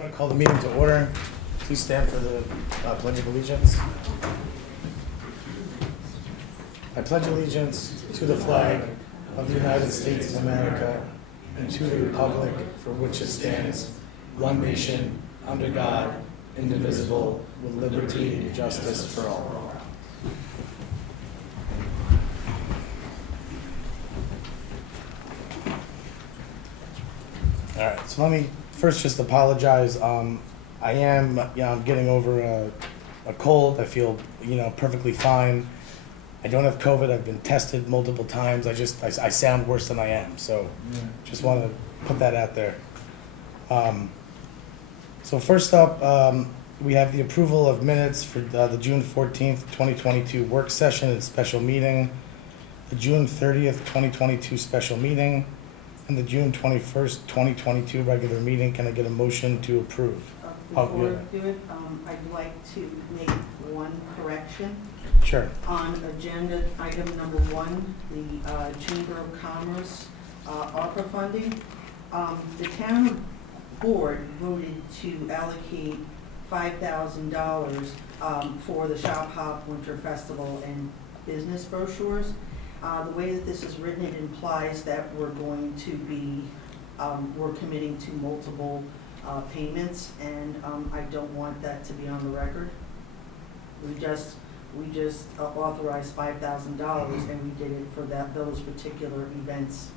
going to call the meeting to order. Please stand for the Pledge of Allegiance. I pledge allegiance to the flag of the United States of America and to the republic for which it stands, one nation, under God, indivisible, with liberty and justice for all. All right, so let me first just apologize. I am, I'm getting over a cold. I feel, perfectly fine. I don't have COVID. I've been tested multiple times. I sound worse than I am. So just want to put that out there. So first up, we have the approval of minutes for the June 14th, 2022 work session and special meeting, the June 30th, 2022 special meeting, and the June 21st, 2022 regular meeting. Can I get a motion to approve? Before we do it, I'd like to make one correction. Sure. On agenda item number 1, the Chamber of Commerce ARPA funding, the town board voted to allocate $5,000 for the Shop Hop Winter Festival and business brochures. The way that this is written, it implies that we're going to be, we're committing to multiple payments, and I don't want that to be on the record. We just authorized $5,000, and we did it for those particular events.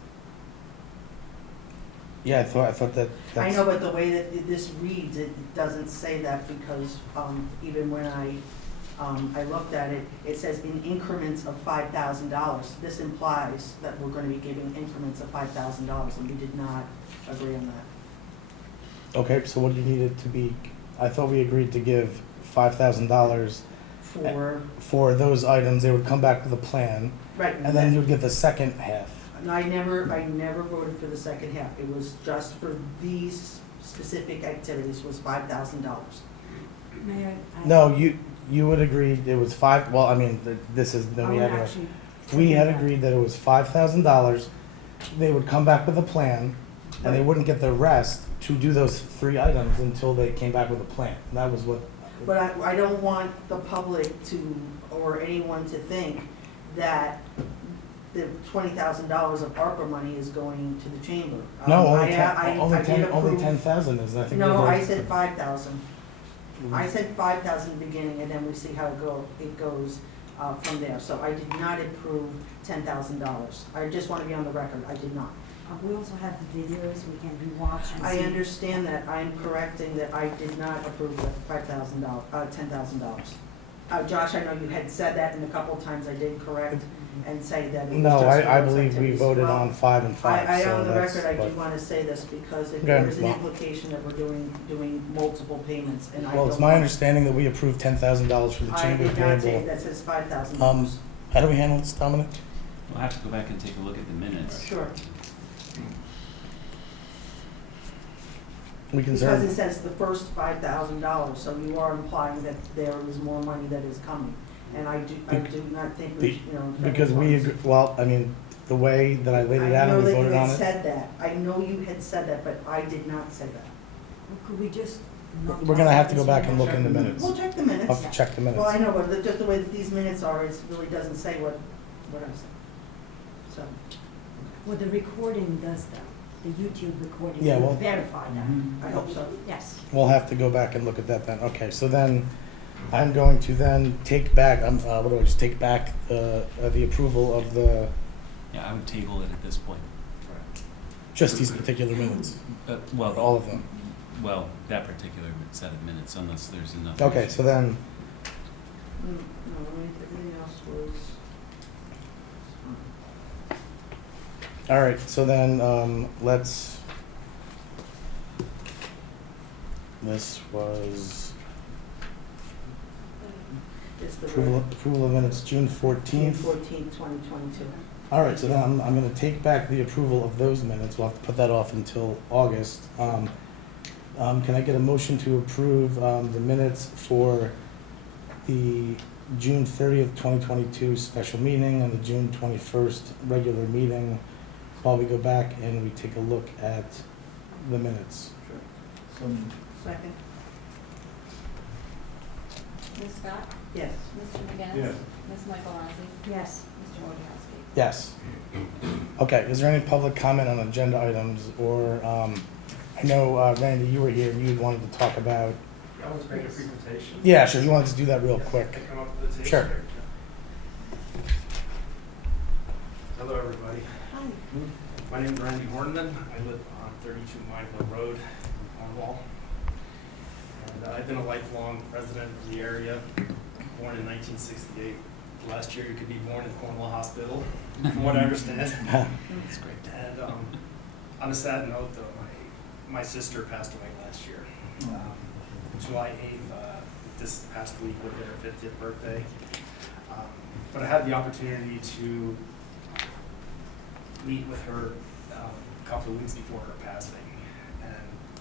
Yeah, I thought that. I know, but the way that this reads, it doesn't say that, because even when I looked at it, it says in increments of $5,000. This implies that we're going to be giving increments of $5,000, and we did not agree on that. Okay, so what do you need it to be? I thought we agreed to give $5,000 for those items. They would come back with a plan, right, and then you'd get the second half. I never voted for the second half. It was just for these specific activities was $5,000. Mayor, No, you would agree it was five. Well, I mean, this is then we had agreed that it was $5,000. They would come back with a plan, and they wouldn't get the rest to do those 3 items until they came back with a plan. And that was what. But I don't want the public to, or anyone to think that the $20,000 of ARPA money is going to the chamber. No, only 10,000 is. I think. No, I said 5,000. I said 5,000 in the beginning, and then we see how it goes from there. So I did not approve $10,000. I just want to be on the record. I did not. we also have the videos we can rewatch and I see. understand that. I'm correcting that I did not approve the $10,000. Josh, I know you had said that, and a couple of times I did correct and say that it was No, just I for those believe we activities. voted Well, on 5 and 5. I so on the that's record, I do what- want to say this, because if Okay, there is an well- implication that we're doing multiple payments, and I don't Well, want. it's my understanding that we approved $10,000 for the I chamber did not say payable. that says $5,000. How do we handle this, Dominic? We'll have to go back and take a look at the minutes. Sure, We can because certainly. it says the first $5,000, so you are implying that there is more money that is coming. And I do not think we, Because we, well, I mean, the way that I laid it out and we voted on I know that you had it. said that. I know you had said that, but I did not say that. Could we just not We're gonna talk have to go about back this and one? look in the minutes. We'll check the minutes. I'll have to check the minutes. Well, I know, but just the way that these minutes are, it really doesn't say what I said. So, What the recording does though, the YouTube recording, Yeah, will well- verify that. I hope so. Yes. We'll have to go back and look at that then. Okay, so then I'm going to then take back, what do I just take back, the approval of the, Yeah, I would table it at this point. just these particular minutes, Well, all of them. well, that particular set of minutes, unless there's enough. Okay, so then, No, everything else was. all right, so then, this was It's the approval of minutes, June 14th. 2022. All right, so then I'm going to take back the approval of those minutes. We'll have to put that off until August. Can I get a motion to approve the minutes for the June 30th, 2022 special meeting and the June 21st regular meeting while we go back and we take a look at the minutes? Sure. Second. Ms. Scott? Yes. Mr. McGinnis? Yes. Ms. Michaelozzi? Yes. Mr. Wojciechowski? Yes. Okay, is there any public comment on agenda items, or, I know, Randy, you were here, you wanted to talk about, I want to make a presentation. yeah, sure, you wanted to do that real quick. Can I come up to the table? Sure. Hello, everybody. Hi. My name is Randy Hornman. I live on 32 Mine Hill Road in Cornwall. And I've been a lifelong resident of the area, born in 1968. Last year, you could be born in Cornwall Hospital, from what I understand. That's great. And on a sad note, though, my sister passed away last year. July 8th, this past week would have been her 50th birthday. But I had the opportunity to meet with her a couple of weeks before her passing. And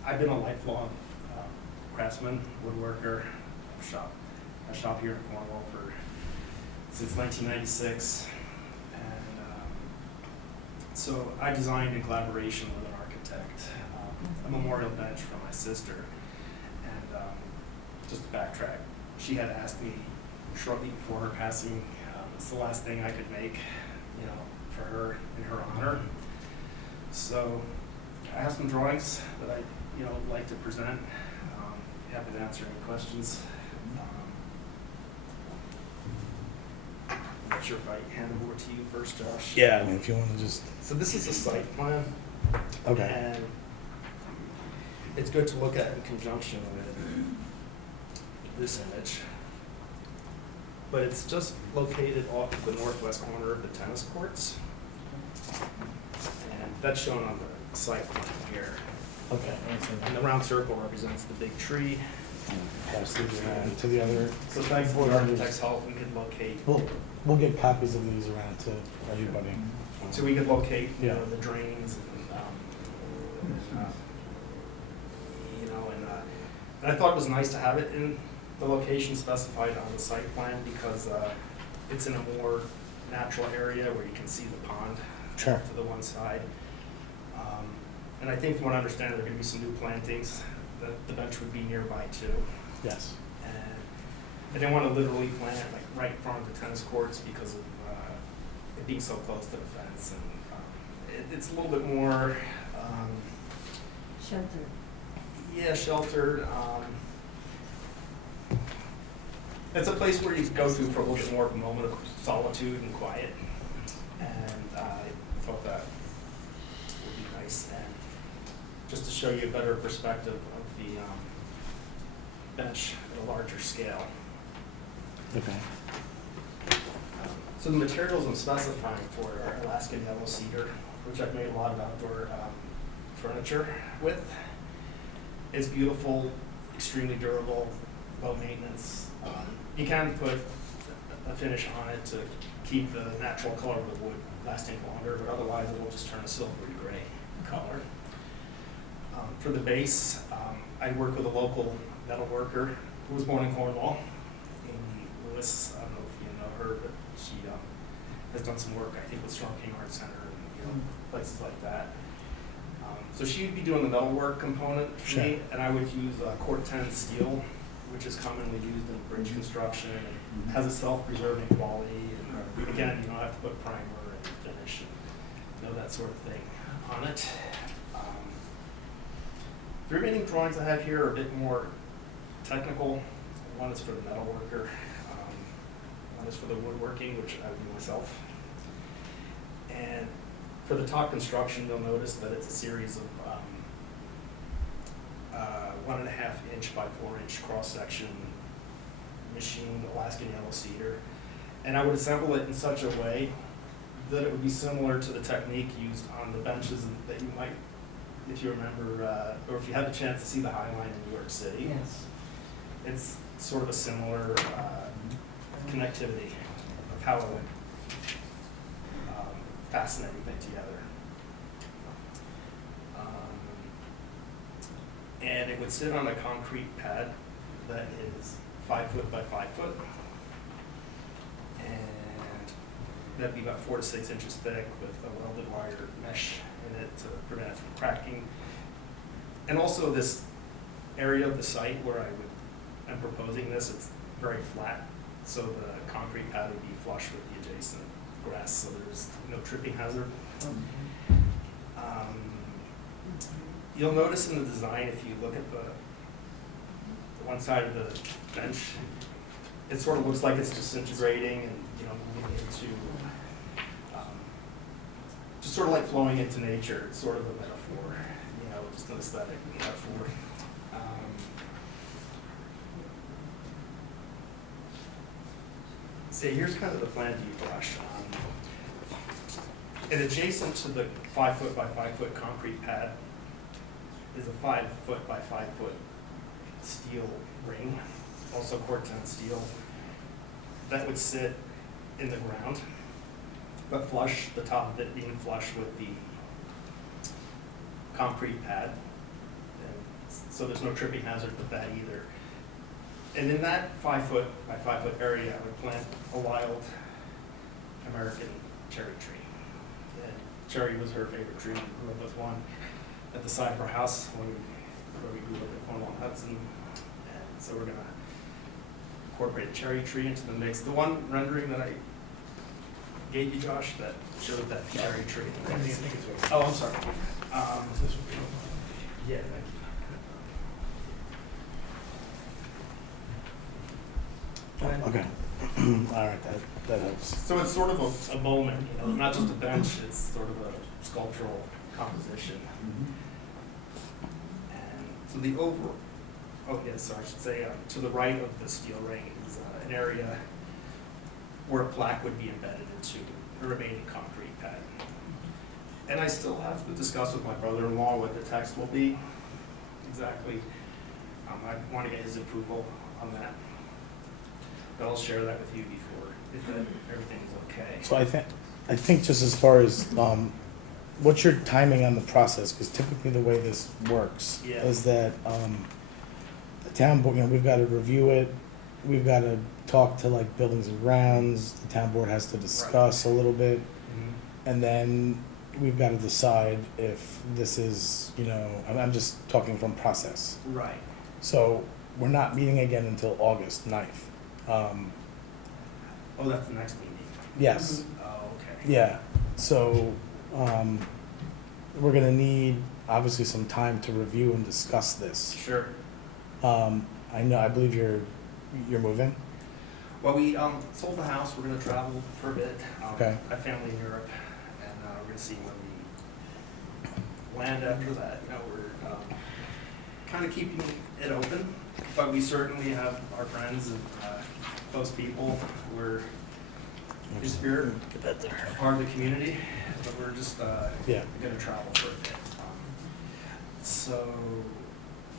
I've been a lifelong craftsman, woodworker. I shop here in Cornwall since 1996. And so I designed in collaboration with an architect a memorial bench for my sister. And just to backtrack, she had asked me shortly before her passing, it's the last thing I could make, for her in her honor. So I have some drawings that I, like to present. Happy to answer any questions. I'm not sure if I hand them over to you first, Josh. Yeah, I mean, if you want to just, So this is a site plan. okay, And it's good to look at in conjunction with this image. But it's just located off of the northwest corner of the tennis courts. And that's shown on the site plan here. okay. And the round circle represents the big tree. Pass these around to the other, So thanks to the architect's help, we could locate, we'll get copies of these around to everybody. so we could locate, Yeah. the drains and I thought it was nice to have it in the location specified on the site plan because it's in a more natural area where you can see the pond Sure. to the one side. And I think from what I understand, there are going to be some new plantings that the bench would be nearby too. Yes. And I didn't want to literally plant it like right in front of the tennis courts because of it being so close to the fence. And it's a little bit more, Shelter. yeah, sheltered. It's a place where you go to for a little bit more of a moment of solitude and quiet. And I thought that would be nice. And just to show you a better perspective of the bench at a larger scale. Okay. So the materials I'm specifying for are Alaskan yellow cedar, which I've made a lot of outdoor furniture with. It's beautiful, extremely durable, low maintenance. You can put a finish on it to keep the natural color of the wood lasting longer, but otherwise it will just turn a silvery gray color. For the base, I work with a local metal worker who was born in Cornwall, Amy Lewis. I don't know if you know her, but she has done some work, I think, with Storm King Art Center and places like that. So she would be doing the metal work component for me, and I would use Corten steel, which is commonly used in bridge construction and has a self-preserving quality. And again, you don't have to put primer and finish and that sort of thing on it. The remaining drawings I have here are a bit more technical. One is for the metal worker. One is for the woodworking, which I do myself. And for the top construction, you'll notice that it's a series of 1.5 inch by 4 inch cross section machined Alaskan yellow cedar. And I would assemble it in such a way that it would be similar to the technique used on the benches that you might, if you remember, or if you had the chance to see the High Line in New York City. Yes. It's sort of a similar connectivity of how it would fasten everything together. And it would sit on a concrete pad that is 5 foot by 5 foot. And that'd be about 4 to 6 inches thick with a welded wire mesh in it to prevent it from cracking. And also this area of the site where I'm proposing this, it's very flat, so the concrete pad would be flush with the adjacent grass, so there's no tripping hazard. You'll notice in the design, if you look at the one side of the bench, it sort of looks like it's disintegrating and, you know, moving into, just sort of like flowing into nature. It's sort of a metaphor, you know, just an aesthetic metaphor. So here's kind of the plan view brush. And adjacent to the 5 foot by 5 foot concrete pad is a 5 foot by 5 foot steel ring, also Corten steel, that would sit in the ground, but flush, the top of it being flush with the concrete pad. And so there's no tripping hazard with that either. And in that 5 foot by 5 foot area, I would plant a wild American cherry tree. And cherry was her favorite tree. We grew up with one at the side of our house where we grew up in Cornwall, Hudson. And so we're gonna incorporate a cherry tree into the mix. The one rendering that I gave you, Josh, that showed that cherry tree. Oh, I'm sorry. Yeah, thank you. Okay. All right, that helps. So it's sort of a moment, you know, not just a bench, it's sort of a sculptural composition. And so the so I should say, to the right of the steel ring is an area where a plaque would be embedded into the remaining concrete pad. And I still have to discuss with my brother-in-law what the text will be exactly. I want to get his approval on that. But I'll share that with you before, if everything's okay. So I think just as far as, what's your timing on the process? Because typically the way this works Yeah. is that the town board, you know, we've got to review it, we've got to talk to like buildings and grounds, the town board has to discuss a little bit, and then we've got to decide if this is, you know, I'm just talking from process. Right. So we're not meeting again until August 9th. Oh, that's the next meeting? Yes. Oh, okay. Yeah, so, we're gonna need, obviously, some time to review and discuss this. Sure. I believe you're moving? Well, we sold the house, we're gonna travel for a bit. Okay. I have family in Europe, and we're gonna see when we land after that. You know, we're kind of keeping it open, but we certainly have our friends and close people. We're in spirit, part of the community, but we're just Yeah. gonna travel for a bit. So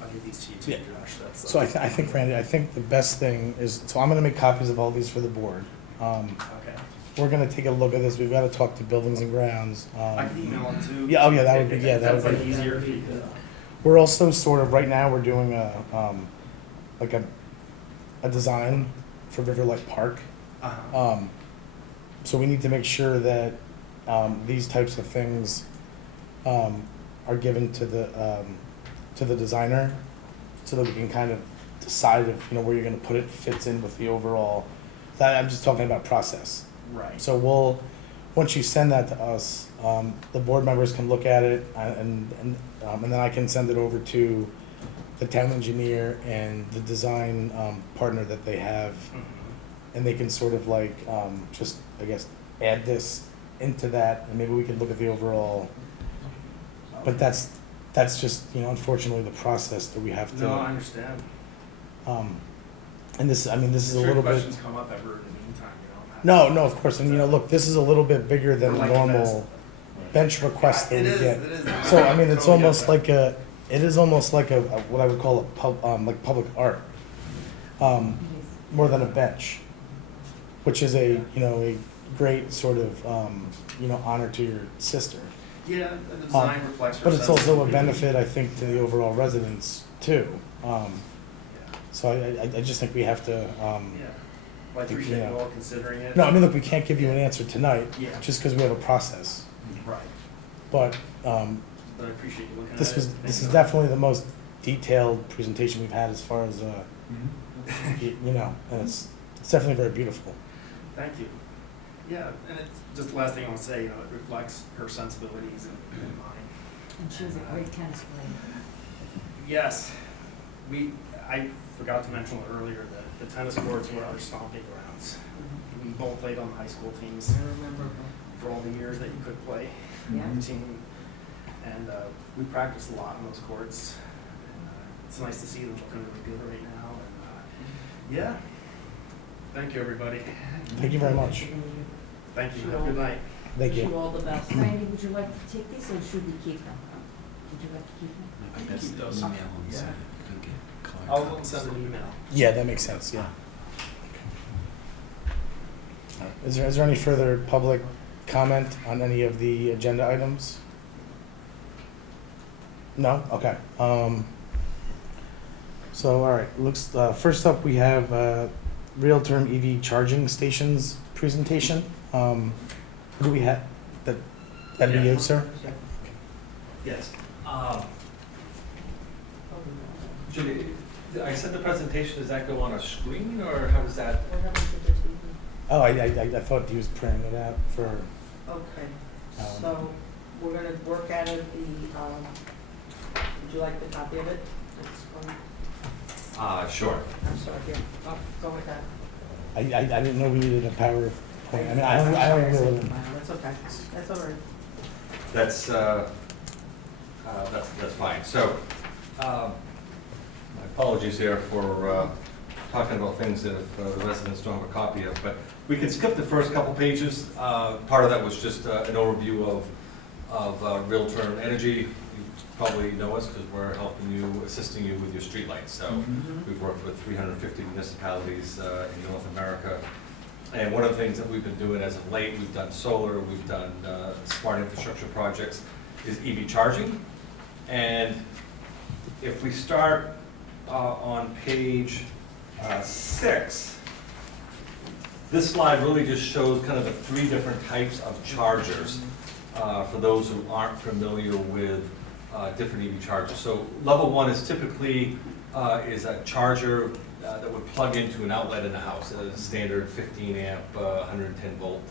I'll give these to you too, Yeah. Josh. That's So I think, Randy, I think the best thing is, so I'm gonna make copies of all these for the board. okay. We're gonna take a look at this, we've gotta talk to buildings and grounds. I can email it too. Yeah, oh yeah, that would be, yeah, that That's would like be. easier for you to. We're also sort of, right now, we're doing like a design for Riverlight Park. Uh-huh. So we need to make sure that these types of things are given to the designer, so that we can kind of decide if, you know, where you're gonna put it fits in with the overall. I'm just talking about process. Right. So once you send that to us, the board members can look at it, and then I can send it over to the town engineer and the design partner that they have, and they can sort of like, just, I guess, add this into that, and maybe we could look at the overall. But that's just, you know, unfortunately the process that we have to. No, I understand. And this, I mean, this is a Sure, little bit. questions come up ever in the meantime, you know. No, of course, and you know, look, this is a little bit bigger than the Like normal bench request that It we is, get. it is. So, I mean, it's Totally get almost that. like it is almost like a what I would call like public art, more than a bench, which is a great sort of, honor to your sister. Yeah, the design reflects her But it's also a sensibility. benefit, I think, to the overall residents too. Yeah, So I just think we have to, yeah. Well, I appreciate Yeah. you all considering it. no, I mean, look, we can't give you an answer tonight, Yeah. just because we have a process. Right, But but I appreciate you looking at it. this Thank is you. definitely the most detailed presentation we've had as far as, you know, and it's definitely very beautiful. Thank you. Yeah, and it's just the last thing I want to say, you know, it reflects her sensibilities and mine. And she was a great tennis player. Yes, I forgot to mention earlier that the tennis courts were our stomping grounds. We both played on the high school teams I remember. for all the years that you could play Yeah. on the team. And we practiced a lot on those courts. And, it's nice to see them looking really good right now. And yeah, thank you, everybody. Thank you very much. Thank you. Have a good night. Thank Wish you you. all the best. Randy, would you like to take these or should we keep them? Would you like to keep them? Maybe best keep to those. email them so Yeah. they can get color I'll copies. send an email. Yeah, that makes sense, yeah. All right. Is there any further public comment on any of the agenda items? No? Okay. So, all right, first up, we have real-term EV charging stations presentation. Who do we have? That'd be you, sir? Yes. Julie, I said the presentation, does that go on a screen or how does that? What happened to the TV? Oh, I thought he was printing it out for, Okay, so we're gonna work out of the, would you like the copy of it? It's one- Sure. I'm sorry, here, go with that. I didn't know we needed a PowerPoint. I mean, I don't know. That's okay, that's all right. That's fine. So, my apologies here for talking about things that the residents don't have a copy of, but we can skip the first couple pages. Part of that was just an overview of real-term energy. You probably know us because we're helping you, assisting you with your streetlights. So we've worked with 350 municipalities in North America. And one of the things that we've been doing as of late, we've done solar, we've done smart infrastructure projects, is EV charging. And if we start on page 6, this slide really just shows kind of the 3 different types of chargers for those who aren't familiar with different EV chargers. So level 1 is typically is a charger that would plug into an outlet in the house, a standard 15 amp, 110 volt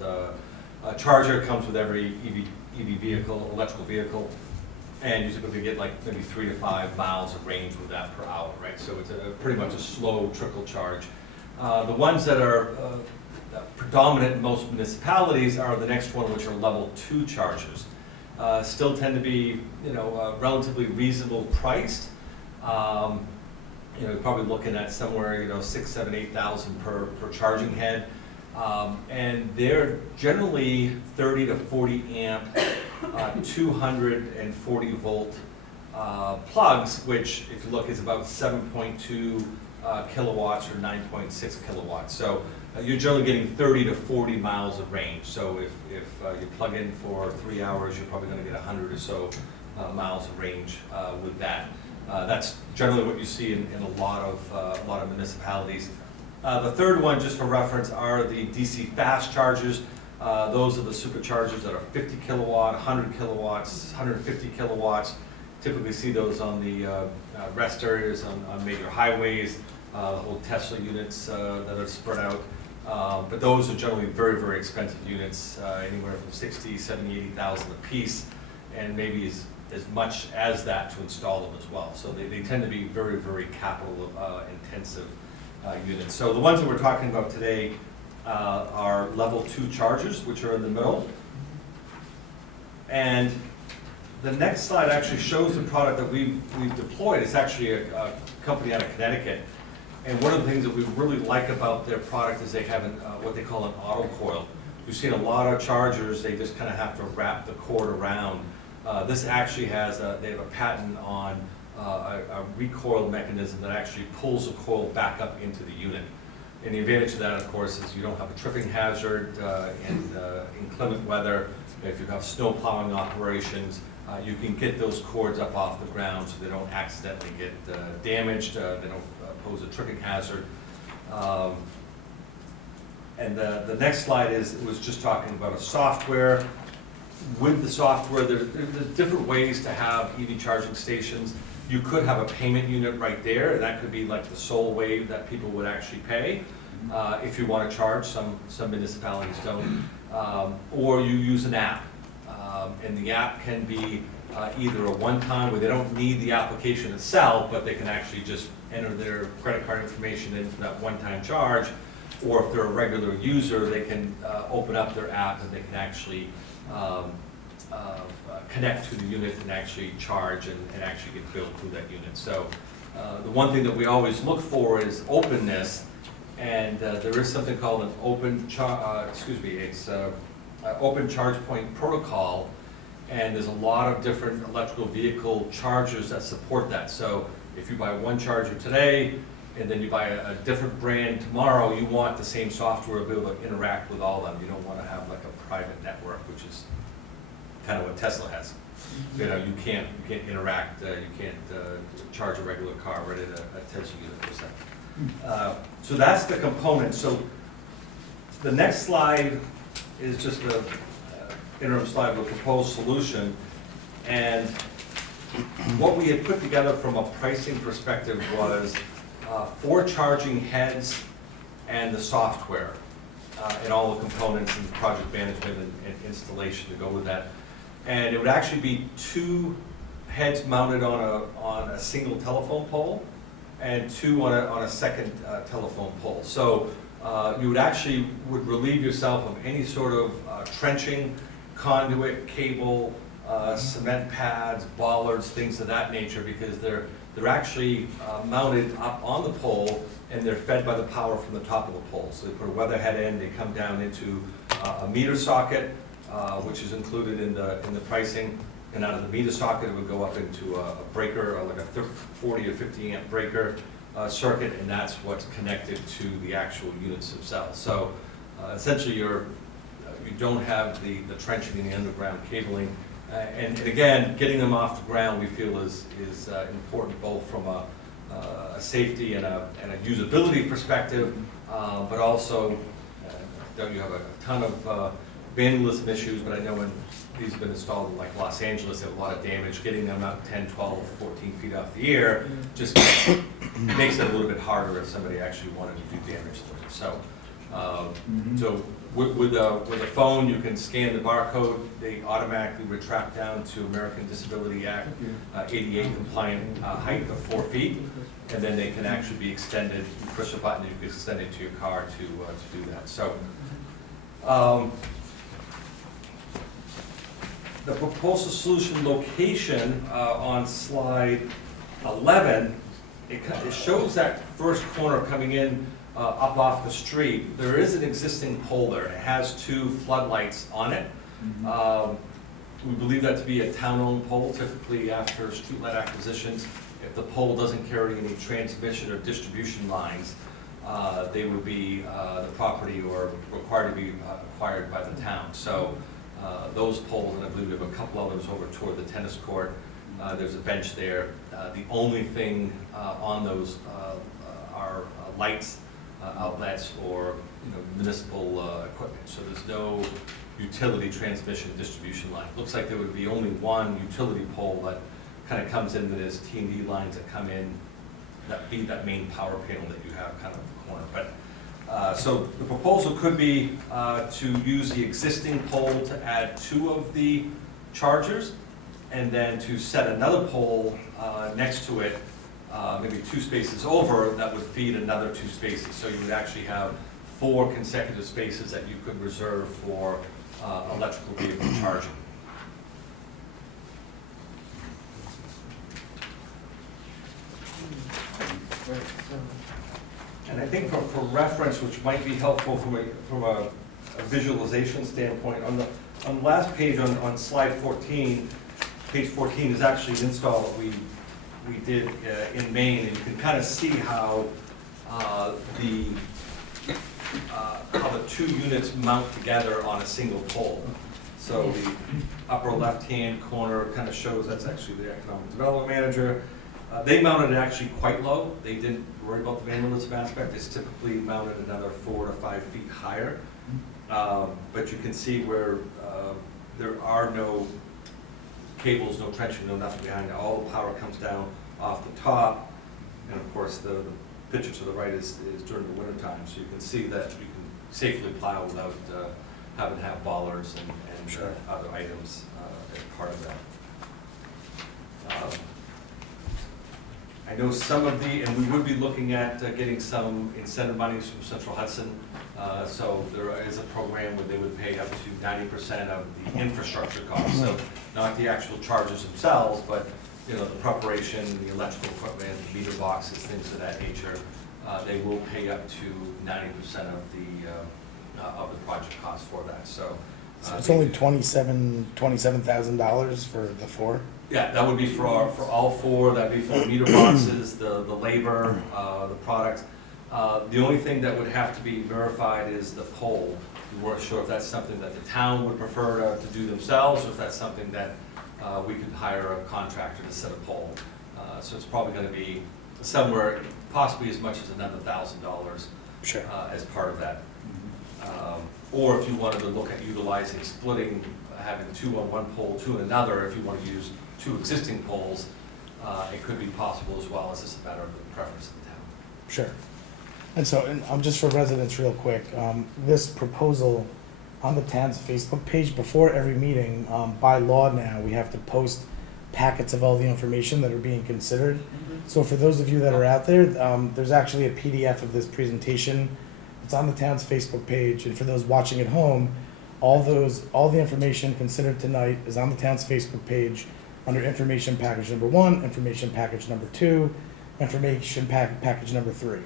charger. Comes with every EV vehicle, electrical vehicle, and you typically get like maybe 3 to 5 miles of range with that per hour, right? So it's pretty much a slow trickle charge. The ones that are predominant in most municipalities are the next one, which are level 2 chargers. Still tend to be, relatively reasonable priced. You're probably looking at somewhere, 6,000, 7,000, 8,000 per charging head. And they're generally 30 to 40 amp, 240 volt plugs, which if you look is about 7.2 kilowatts or 9.6 kilowatts. So you're generally getting 30 to 40 miles of range. So if you plug in for 3 hours, you're probably going to get 100 or so miles of range with that. That's generally what you see in a lot of municipalities. The third one, just for reference, are the DC fast chargers. Those are the superchargers that are 50 kilowatt, 100 kilowatts, 150 kilowatts. Typically see those on the rest areas on major highways, the whole Tesla units that are spread out. But those are generally very, very expensive units, anywhere from 60, 70, 80,000 a piece, and maybe as much as that to install them as well. So they tend to be very, very capital intensive units. So the ones that we're talking about today are level 2 chargers, which are in the middle. And the next slide actually shows the product that we've deployed. It's actually a company out of Connecticut. And one of the things that we really like about their product is they have what they call an auto coil. You've seen a lot of chargers, they just kind of have to wrap the cord around. This actually they have a patent on a recoil mechanism that actually pulls the coil back up into the unit. And the advantage of that, of course, is you don't have a tripping hazard in inclement weather. If you have snow plowing operations, you can get those cords up off the ground so they don't accidentally get damaged, they don't pose a tripping hazard. And the next slide was just talking about a software. With the software, there's different ways to have EV charging stations. You could have a payment unit right there, and that could be like the sole way that people would actually pay. If you want to charge, some municipalities don't. Or you use an app. And the app can be either a one-time where they don't need the application itself, but they can actually just enter their credit card information in for that one-time charge. Or if they're a regular user, they can open up their app and they can actually connect to the unit and actually charge and actually get billed through that unit. So the one thing that we always look for is openness, and there is something called an open charge point protocol, and there's a lot of different electrical vehicle chargers that support that. So if you buy one charger today, and then you buy a different brand tomorrow, you want the same software to be able to interact with all of them. You don't want to have like a private network, which is kind of what Tesla has. You know, you can't interact, you can't charge a regular car right at a Tesla unit per second. So that's the component. So the next slide is just a interim slide with a proposed solution. And what we had put together from a pricing perspective was 4 charging heads and the software and all the components and project management and installation to go with that. And it would actually be 2 heads mounted on a single telephone pole and 2 on a second telephone pole. So you would actually relieve yourself of any sort of trenching, conduit, cable, cement pads, bollards, things of that nature, because they're actually mounted up on the pole and they're fed by the power from the top of the pole. So they put a weather head in, they come down into a meter socket, which is included in the pricing, and out of the meter socket it would go up into a breaker, like a 40 or 50 amp breaker circuit, and that's what's connected to the actual units themselves. So essentially you don't have the trenching and the underground cabling. And again, getting them off the ground we feel is important both from a safety and a usability perspective, but also you have a ton of vandalism issues, but I know when these have been installed in like Los Angeles, they have a lot of damage. Getting them out 10, 12, 14 feet off the air just makes it a little bit harder if somebody actually wanted to do damage to them. So, so with a phone, you can scan the barcode. They automatically would track down to American Disability Act ADA compliant height of 4 feet, and then they can actually be extended. You push a button, you can extend it to your car to do that. So. The proposal solution location on slide 11, it shows that first corner coming in up off the street. There is an existing pole there. It has 2 floodlights on it. We believe that to be a town-owned pole. Typically after streetlight acquisitions, if the pole doesn't carry any transmission or distribution lines, they would be the property or required to be acquired by the town. So those poles, and I believe we have a couple others over toward the tennis court. There's a bench there. The only thing on those are lights, outlets, or municipal equipment. So there's no utility transmission distribution line. Looks like there would be only one utility pole that kind of comes in. There's T&D lines that come in that feed that main power panel that you have kind of in the corner. But so the proposal could be to use the existing pole to add 2 of the chargers, and then to set another pole next to it, maybe 2 spaces over, that would feed another 2 spaces. So you would actually have 4 consecutive spaces that you could reserve for electrical vehicle charging. And I think for reference, which might be helpful from a visualization standpoint, on the last page on slide 14, page 14 is actually an install that we did in Maine, and you can kind of see how the 2 units mount together on a single pole. So the upper left-hand corner kind of shows that's actually the economic development manager. They mounted it actually quite low. They didn't worry about the vandalism aspect. It's typically mounted another 4 to 5 feet higher. But you can see where there are no cables, no trenching, no nothing behind it. All the power comes down off the top. And of course, the picture to the right is during the winter time, so you can see that you can safely plow without having to have bollards and Sure. other items as part of that. I know some of the, and we would be looking at getting some incentive monies from Central Hudson. So there is a program where they would pay up to 90% of the infrastructure costs. So not the actual charges themselves, but you know, the preparation, the electrical equipment, the meter boxes, things of that nature. They will pay up to 90% of the project cost for that. So It's only $27,000 for the four? yeah, that would be for all four. That'd be for the meter boxes, the labor, the products. The only thing that would have to be verified is the pole. We weren't sure if that's something that the town would prefer to do themselves, or if that's something that we could hire a contractor to set a pole. So it's probably going to be somewhere, possibly as much as another $1,000 Sure. as part of that. Or if you wanted to look at utilizing, splitting, having two on one pole, two on another, if you want to use two existing poles, it could be possible as well. It's just a matter of the preference of the town. Sure. And so, just for residents real quick, this proposal on the town's Facebook page, before every meeting, by law now, we have to post packets of all the information that are being considered. So for those of you that are out there, there's actually a PDF of this presentation. It's on the town's Facebook page, and for those watching at home, all the information considered tonight is on the town's Facebook page under information package number 1, information package number 2, information package number 3.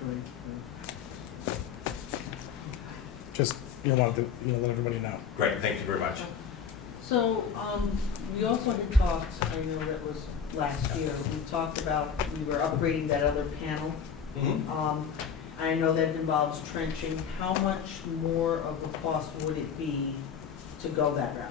Just, wanted to, let everybody know. Great, thank you very much. So, we also had talked, I know that was last year, we talked about, we were upgrading that other panel. I know that involves trenching. How much more of a cost would it be to go that route?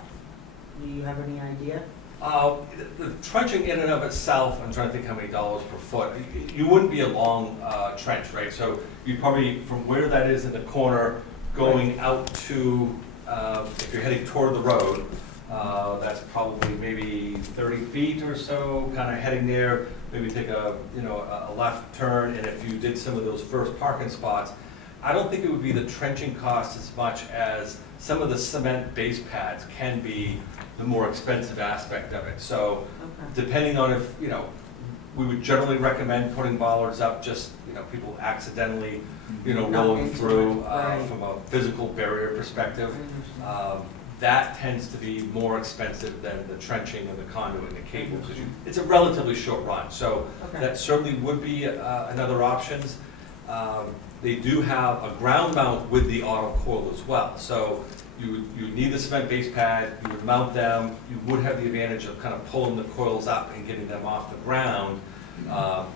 Do you have any idea? The trenching in and of itself, I'm trying to think how many dollars per foot. You wouldn't be a long trench, right? So you probably, from where that is in the corner, going out to, if you're heading toward the road, that's probably maybe 30 feet or so, kind of heading there. Maybe take a left turn, and if you did some of those first parking spots, I don't think it would be the trenching cost as much as some of the cement base pads can be the more expensive aspect of it. So depending on if, we would generally recommend putting bollards up, just, people accidentally, rolling through from a physical barrier perspective. That tends to be more expensive than the trenching and the conduit and the cable, because it's a relatively short run. So that certainly would be another option. They do have a ground mount with the auto coil as well. So you need the cement base pad, you would mount them, you would have the advantage of kind of pulling the coils up and getting them off the ground,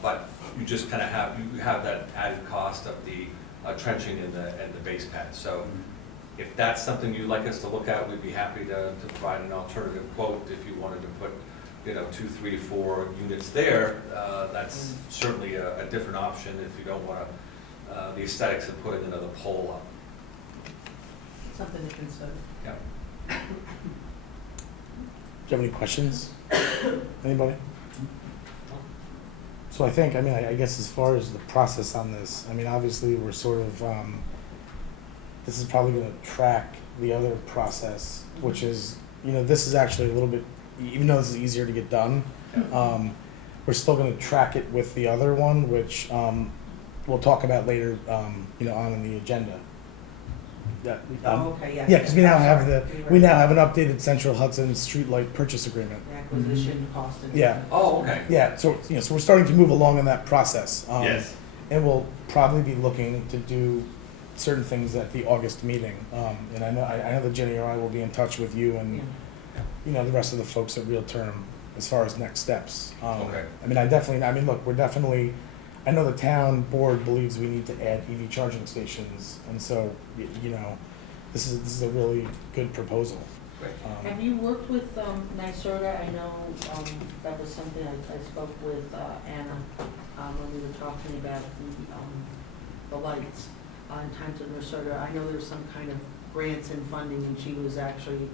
but you just kind of have that added cost of the trenching and the base pad. So if that's something you'd like us to look at, we'd be happy to provide an alternative quote if you wanted to put, 2, 3, 4 units there. That's certainly a different option if you don't want the aesthetics of putting another pole up. Something to consider. Yeah. Do you have any questions? Anybody? So I think, I guess as far as the process on this, obviously we're sort of, this is probably going to track the other process, which is, this is actually a little bit, even though this is easier to get done, we're still going to track it with the other one, which we'll talk about later, on in the agenda. Okay, yes. Yeah, because we now have an updated Central Hudson streetlight purchase agreement. The acquisition cost and. Yeah. Oh, okay. Yeah, so so we're starting to move along in that process. Yes. And we'll probably be looking to do certain things at the August meeting. And I know that Jenny or I will be in touch with you and the rest of the folks at Real Term as far as next steps. Okay. Look, we're definitely. I know the town board believes we need to add EV charging stations, and so this is a really good proposal. Great. Have you worked with NYSERDA? I know that was something I spoke with Anna when we were talking about the lights in times of NYSERDA. I know there's some kind of grants and funding, and she was actually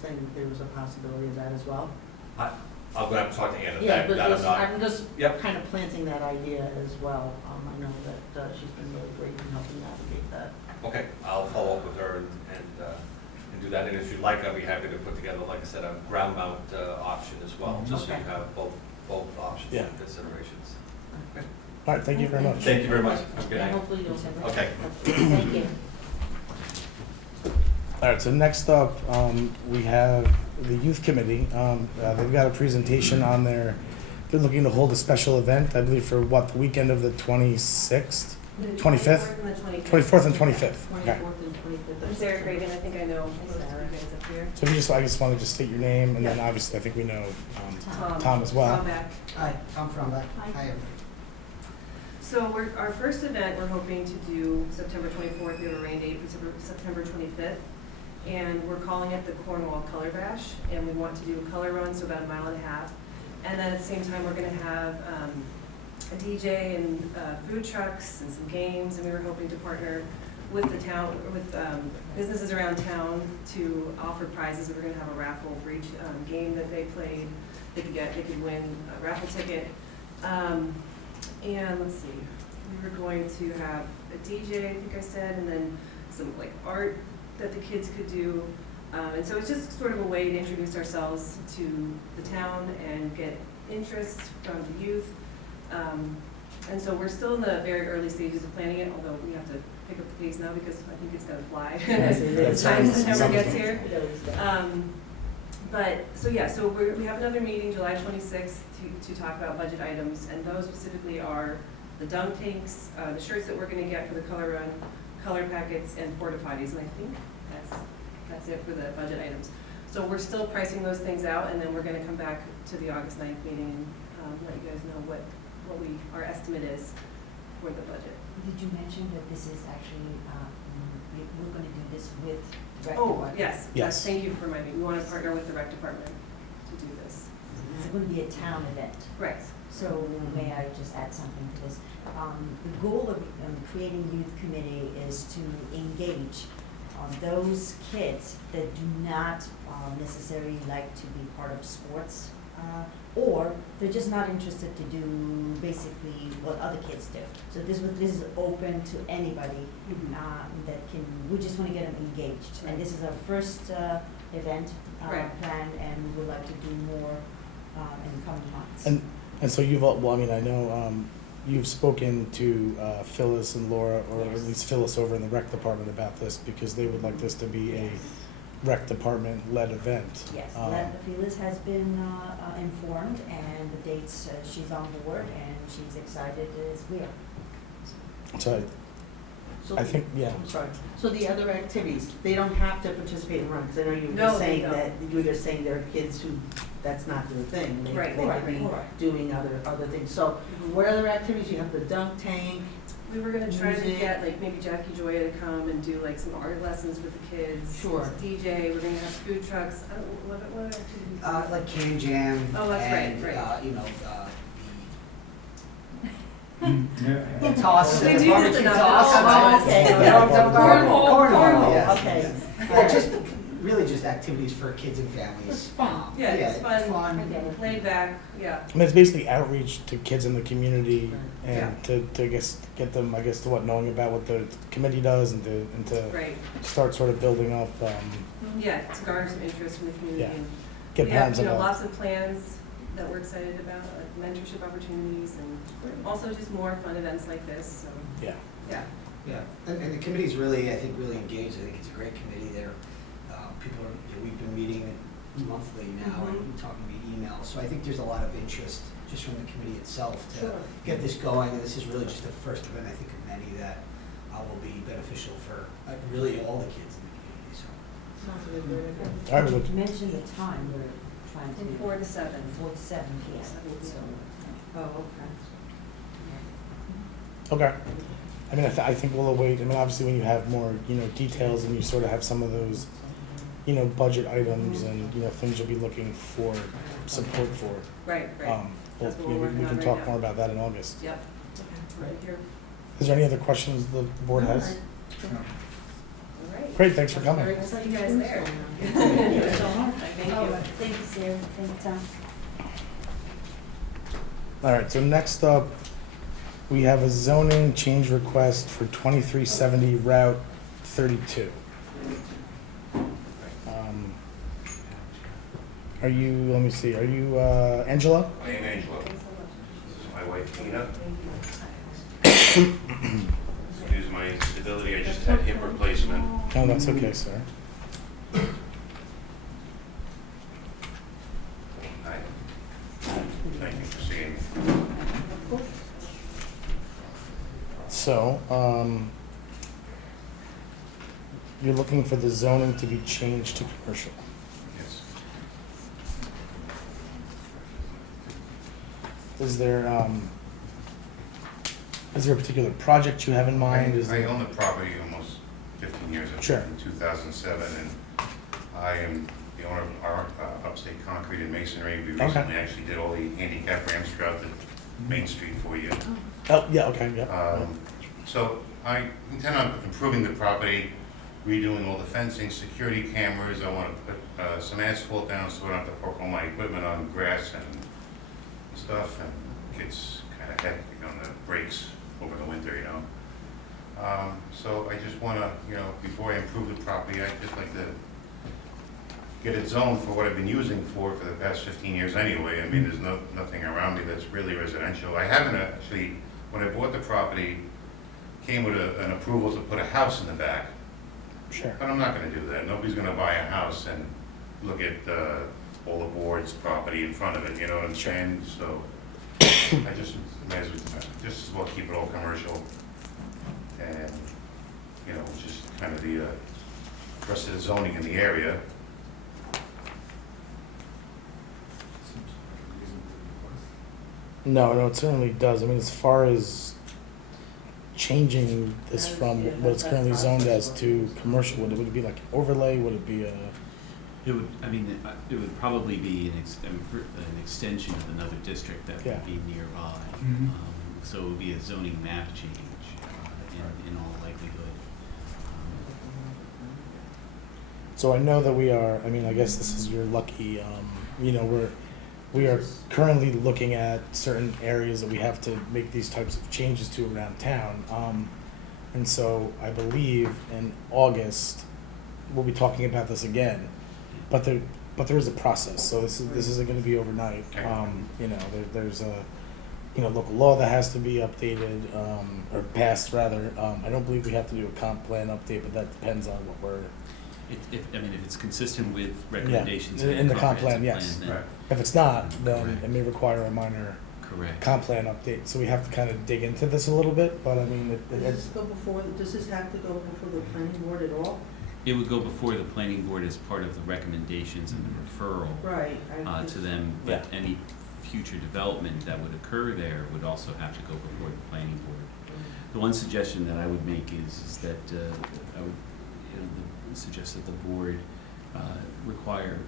saying that there was a possibility of that as well. I'll go have to talk to Anna. Yeah, That but I'm not. I'm just Yep. kind of planting that idea as well. I know that she's been really great in helping navigate that. Okay, I'll follow up with her and do that, and if you'd like, I'd be happy to put together, like I said, a ground mount option as well, just so you Okay. have both options Yeah. and considerations. All right, thank you very much. Thank you very much. Have a good And night. hopefully you'll. Okay. Thank you. All right, so next up, we have the youth committee. They've got a presentation on their, they're looking to hold a special event, I believe for what, the weekend of the 26th? 25th? And the 25th. 24th and 25th. Okay. 24th and 25th. I'm Sarah Craven, I think I know most of you guys up here. So if you just, I just want to just state your name, and then obviously I think we know Tom as well. Tom Beck. Hi, I'm from that. Hi. Hi, everybody. So our first event, we're hoping to do September 24th, we have a rain date for September 25th. And we're calling it the Cornwall Color Bash, and we want to do a color run, so about 1.5 miles. And then at the same time, we're gonna have a DJ and food trucks and some games, and we were hoping to partner with the town, with businesses around town to offer prizes. We're gonna have a raffle for each game that they played. They could win a raffle ticket. And let's see, we were going to have a DJ, I think I said, and then some like art that the kids could do. And so it's just sort of a way to introduce ourselves to the town and get interest from the youth. And so we're still in the very early stages of planning it, although we have to pick up the pace now because I think it's gonna fly as the time September gets here. But, so yeah, so we have another meeting July 26th to talk about budget items, and those specifically are the dunk tanks, the shirts that we're gonna get for the color run, color packets, and porta potties, and I think that's it for the budget items. So we're still pricing those things out, and then we're gonna come back to the August 9th meeting and let you guys know what our estimate is for the budget. Did you mention that this is actually, we're gonna do this with the rec Oh, department? yes, Yes. thank you for reminding me. We wanna partner with the rec department to do this. It's gonna be a town event. Right. So may I just add something to this? The goal of creating youth committee is to engage those kids that do not necessarily like to be part of sports, or they're just not interested to do basically what other kids do. So this is open to anybody that can. We just want to get them engaged, and this is our first event Right. planned, and we would like to do more in the coming months. And so you've, well, I mean, I know you've spoken to Phyllis and Laura, or at least Phyllis over in the rec department about this, because they would like this to be a rec department-led event. Yes, Phyllis has been informed, and the dates, she's on board, and she's excited as we are. So So, I think, yeah. I'm sorry. So the other activities, they don't have to participate in run, because I know you were No, just they saying don't. that, you were just saying there are kids who, that's not their thing. Right, They right, could be right. doing other things. So what other activities? You have the dunk tank. We were gonna try to Music. get like maybe Jackie Joya to come and do like some art lessons with the kids. Sure. DJ, we're gonna have food trucks. I don't, what other activities? Like Can Jam. Oh, that's right, and, right. you know, the toss. We do this barbecue enough. toss. Oh, okay. Cornhole, Cornwall, yes. Okay. Yeah, just, really just activities for kids and families. It's fun. Yeah, it's fun, Okay. laid back, yeah. I mean, it's basically outreach to kids in the community Yeah. and to get them, I guess, to knowing about what the committee does and to Right, start sort of building up, yeah, to garner some interest from the community. Yeah. And get we have, parents you know, involved. lots of plans that we're excited about, like mentorship opportunities and also just more fun events like this, so, Yeah. yeah. Yeah, and the committee's really, I think, really engaged. I think it's a great committee there. People are, we've been meeting monthly now and talking via email, so I think there's a lot of interest just from the committee itself to Sure. get this going. And this is really just the first event, I think, of many that will be beneficial for really all the kids in the community, so. Sounds like a great idea. All right, Did well, you mention the time we're trying to? From 4 to 7. 4 to 7 p.m. So, Oh, okay. okay. I mean, I think we'll await, I mean, obviously when you have more, details and you sort of have some of those, budget items and, things you'll be looking for support for. Right, right. Well, That's what we're maybe working we on can right talk now. more about that in August. Yep. Okay, right here. Is there any other questions the board has? All right. Great, thanks for coming. We'll see you guys there. Thank you so much. Thank all you. right. Thank you, Sarah. Thank you, Tom. All right, so next up, we have a zoning change request for 2370 Route 32. Are you, let me see, are you Angela? I am Angela. This is my wife Tina. Excuse my instability, I just had hip replacement. Oh, that's okay, sir. Hi. Thank you for seeing me. So, you're looking for the zoning to be changed to commercial. Yes. Is there a particular project you have in mind? Is I there- own the property almost 15 years ago. Sure. In 2007, and I am the owner of our Upstate Concrete and Masonry. We Okay. recently actually did all the handicap ramps throughout the Main Street for you. Oh, yeah, okay, yeah. So I intend on improving the property, redoing all the fencing, security cameras. I want to put some asphalt down so I don't have to park all my equipment on grass and stuff, and it gets kind of hectic on the brakes over the winter, you know. So I just want to, you know, before I improve the property, I'd just like to get it zoned for what I've been using for the past 15 years anyway. I mean, there's nothing around me that's really residential. I haven't actually, when I bought the property, came with an approval to put a house in the back. Sure. But I'm not gonna do that. Nobody's gonna buy a house and look at all the boards, property in front of it, you know what I'm saying? So I just as well keep it all commercial and, you know, just kind of the rest of the zoning in the area. No, it certainly does. I mean, as far as changing this from what it's currently zoned as to commercial, would it be like an overlay? Would it be a, It would, I mean, it would probably be an extension of another district that Yeah. would be nearby. Mhm. So it would be a zoning map change, in all likelihood. so I know that we are, I mean, I guess this is your lucky, you know, we are currently looking at certain areas that we have to make these types of changes to around town. And so I believe in August, we'll be talking about this again, but there is a process, so this isn't gonna be overnight. You know, there's a, you know, local law that has to be updated, or passed rather. I don't believe we have to do a comp plan update, but that depends on what we're, I mean, if it's consistent with recommendations in the comp plan, comprehensive yes. then Right. if it's not, then Correct. it may require a minor correct. comp plan update, so we have to kind of dig into this a little bit, but I mean, Does this go before, does this have to go before the planning board at all? It would go before the planning board as part of the recommendations and the referral Right. to them. But any future development that would occur there would also have to go before the planning board. The one suggestion that I would make is that I would suggest that the board require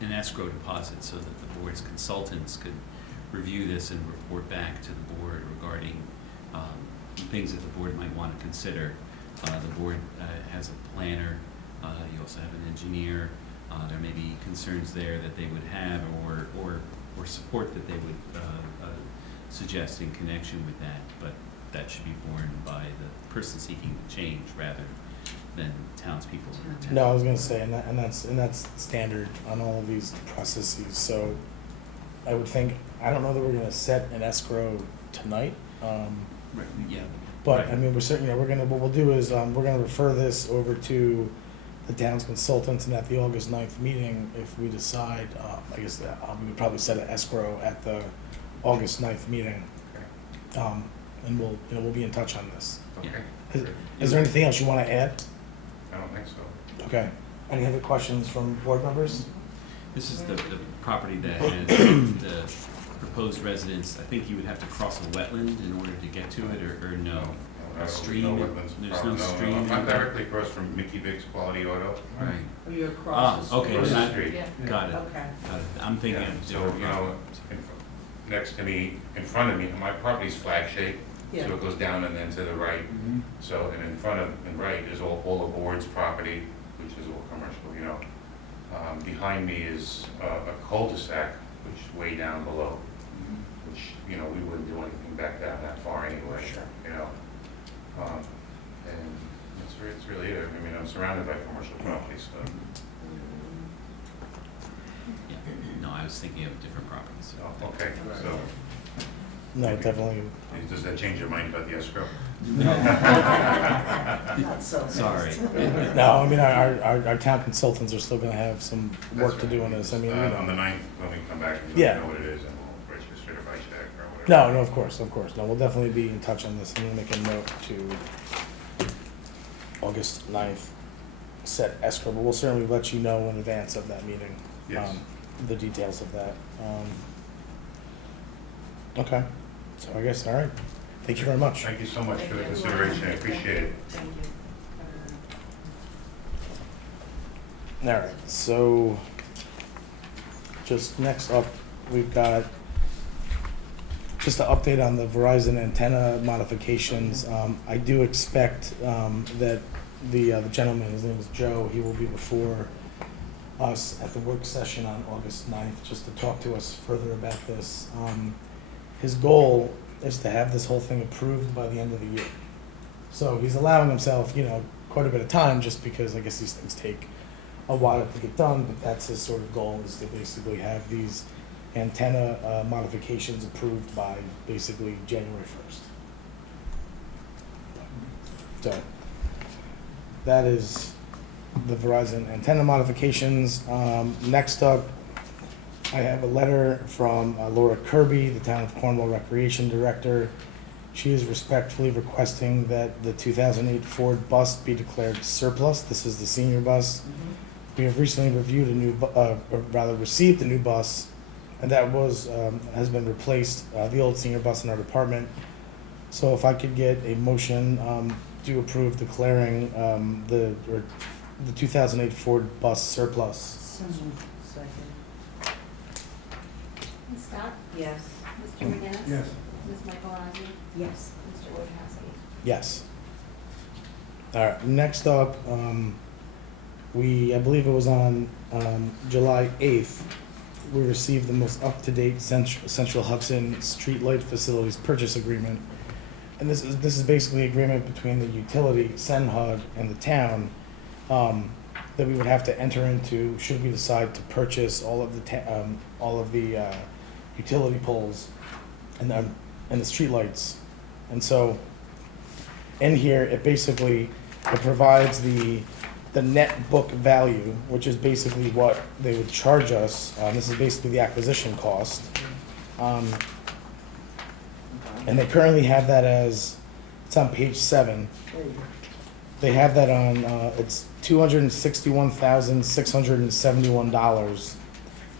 an escrow deposit so that the board's consultants could review this and report back to the board regarding things that the board might want to consider. The board has a planner, you also have an engineer. There may be concerns there that they would have or support that they would suggest in connection with that, but that should be borne by the person seeking the change rather than townspeople. no, I was gonna say, and that's standard on all of these processes, so I would think, I don't know that we're gonna set an escrow tonight, Right, yeah. but, Right. I mean, we're certainly, what we'll do is, we're gonna refer this over to the town's consultants, and at the August 9th meeting, if we decide, I guess, we would probably set an escrow at the August 9th meeting. And we'll be in touch on this. Okay. Is there anything else you wanna add? I don't think so. Okay. Any other questions from board members? This is the property that has the proposed residence. I think you would have to cross a wetland in order to get to it, or no? A stream? No wetlands. There's no stream? I'm not directly across from Mickey Vic's Quality Auto. Right. Or you're across the okay, street? Across then the street. Yeah. Got it. Okay. Got it. I'm thinking Yeah, of, so, you know, next to me, in front of me, my property's flag shaped, Yeah. so it goes down and then to the right. So, and in front of, and right is all the board's property, which is all commercial, you know. Behind me is a cul-de-sac, which is way down below, which, you know, we wouldn't do anything back down that far anyway, Sure. you know? And it's really it. I mean, I'm surrounded by commercial property, so. Yeah. No, I was thinking of different properties. Oh, okay, so, No, definitely. does that change your mind about the escrow? Not so. Sorry. No, I mean, our town consultants are still gonna have some work to do on this. I mean, you On the know. 9th, when we come back, and Yeah. know what it is, and we'll register it by check or whatever. No, of course. No, we'll definitely be in touch on this. I'm gonna make a note to August 9th, set escrow, but we'll certainly let you know in advance of that meeting. Yes. The details of that. Okay, so I guess, all right. Thank you very much. Thank you so much for the Thank you. consideration, I appreciate it. Thank you. All right, so just next up, we've got just an update on the Verizon antenna modifications. I do expect that the gentleman, his name is Joe, he will be before us at the work session on August 9th, just to talk to us further about this. His goal is to have this whole thing approved by the end of the year. So he's allowing himself, you know, quite a bit of time, just because I guess these things take a while to get done, but that's his sort of goal, is to basically have these antenna modifications approved by basically January 1st. So that is the Verizon antenna modifications. Next up, I have a letter from Laura Kirby, the Town of Cornwall Recreation Director. She is respectfully requesting that the 2008 Ford bus be declared surplus. This is the senior bus. We have recently reviewed a new, or rather received a new bus, and that was, has been replaced, the old senior bus in our department. So if I could get a motion to approve declaring the 2008 Ford bus surplus. So moved. Second. Ms. Scott? Yes. Mr. McGinnis? Yes. Ms. Michaelozzi? Yes. Mr. Wojciechowski? Yes. All right, next up, I believe it was on July 8th, we received the most up-to-date Central Hudson Streetlight Facilities Purchase Agreement. And this is basically agreement between the utility, CenHUD, and the town, that we would have to enter into should we decide to purchase all of the utility poles and the streetlights. And so in here, it provides the net book value, which is basically what they would charge us. This is basically the acquisition cost. And they currently have that as, it's on page 7. They have that on, it's $261,671,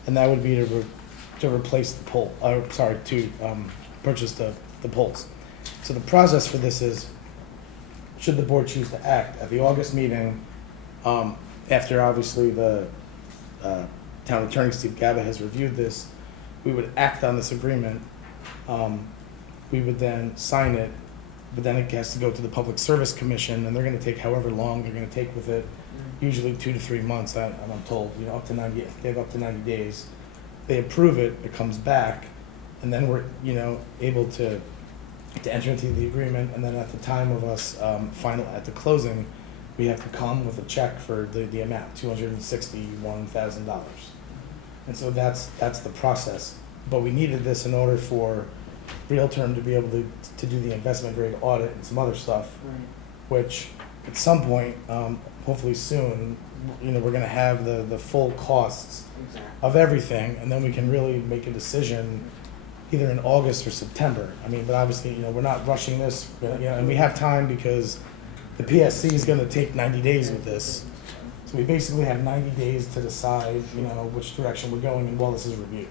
and that would be to replace the pole, to purchase the poles. So the process for this is, should the board choose to act at the August meeting, after obviously the town attorney Steve Gaba has reviewed this, we would act on this agreement. We would then sign it, but then it has to go to the Public Service Commission, and they're gonna take however long they're gonna take with it, usually 2 to 3 months, I'm told, you know, up to 90, they have up to 90 days. They approve it, it comes back, and then we're, you know, able to enter into the agreement, and then at the time of us, at the closing, we have to come with a check for the amount, $261,000. And so that's the process. But we needed this in order for Realterm to be able to do the investment grade audit and some other stuff, which at some point, hopefully soon, you know, we're gonna have the full costs of everything, and then we can really make a decision either in August or September. I mean, but obviously, you know, we're not rushing this, you know, and we have time because the PSC is gonna take 90 days with this. So we basically have 90 days to decide, you know, which direction we're going and while this is reviewed.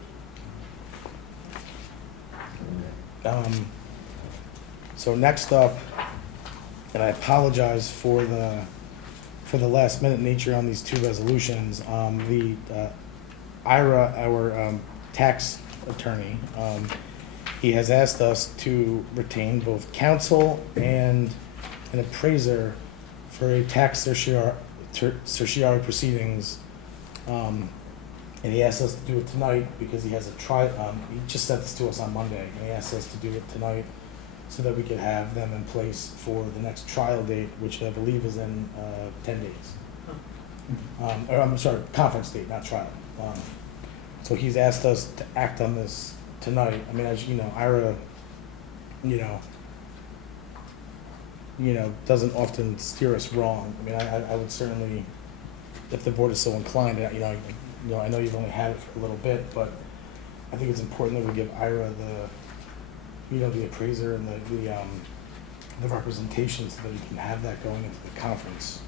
So next up, and I apologize for the last minute nature on these 2 resolutions. Ira, our tax attorney, he has asked us to retain both counsel and an appraiser for a tax certiorari proceedings And he asked us to do it tonight because he has a he just sent this to us on Monday, and he asked us to do it tonight so that we could have them in place for the next trial date, which I believe is in 10 days. Or I'm sorry, conference date, not trial. So he's asked us to act on this tonight. I mean, as you know, Ira, you know, doesn't often steer us wrong. I mean, I would certainly, if the board is so inclined, I know you've only had it for a little bit, but I think it's important that we give Ira the appraiser and the representation so that we can have that going into the conference.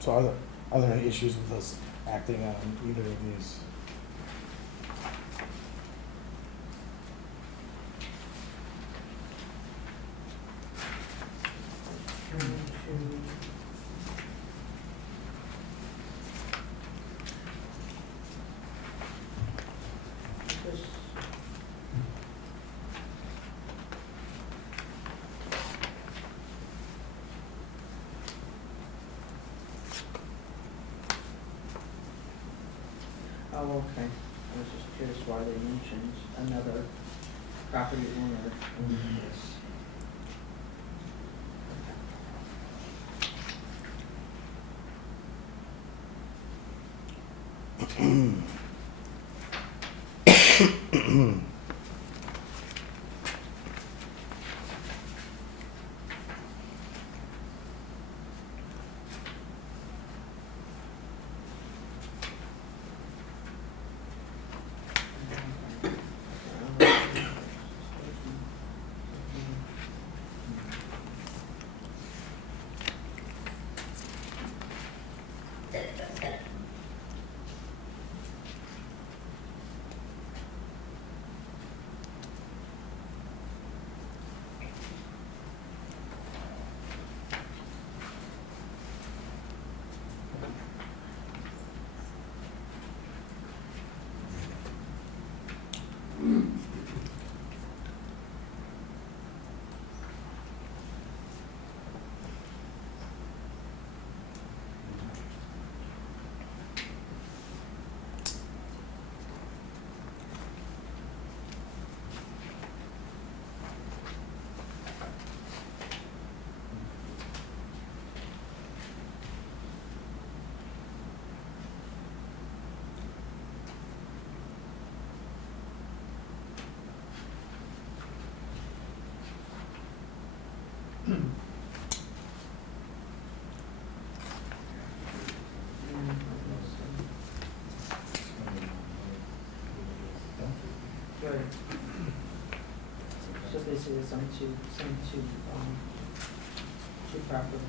So are there any issues with us acting on either of these? Oh, okay. I was just curious why they mentioned another property owner in this. Right. So basically it's on two properties.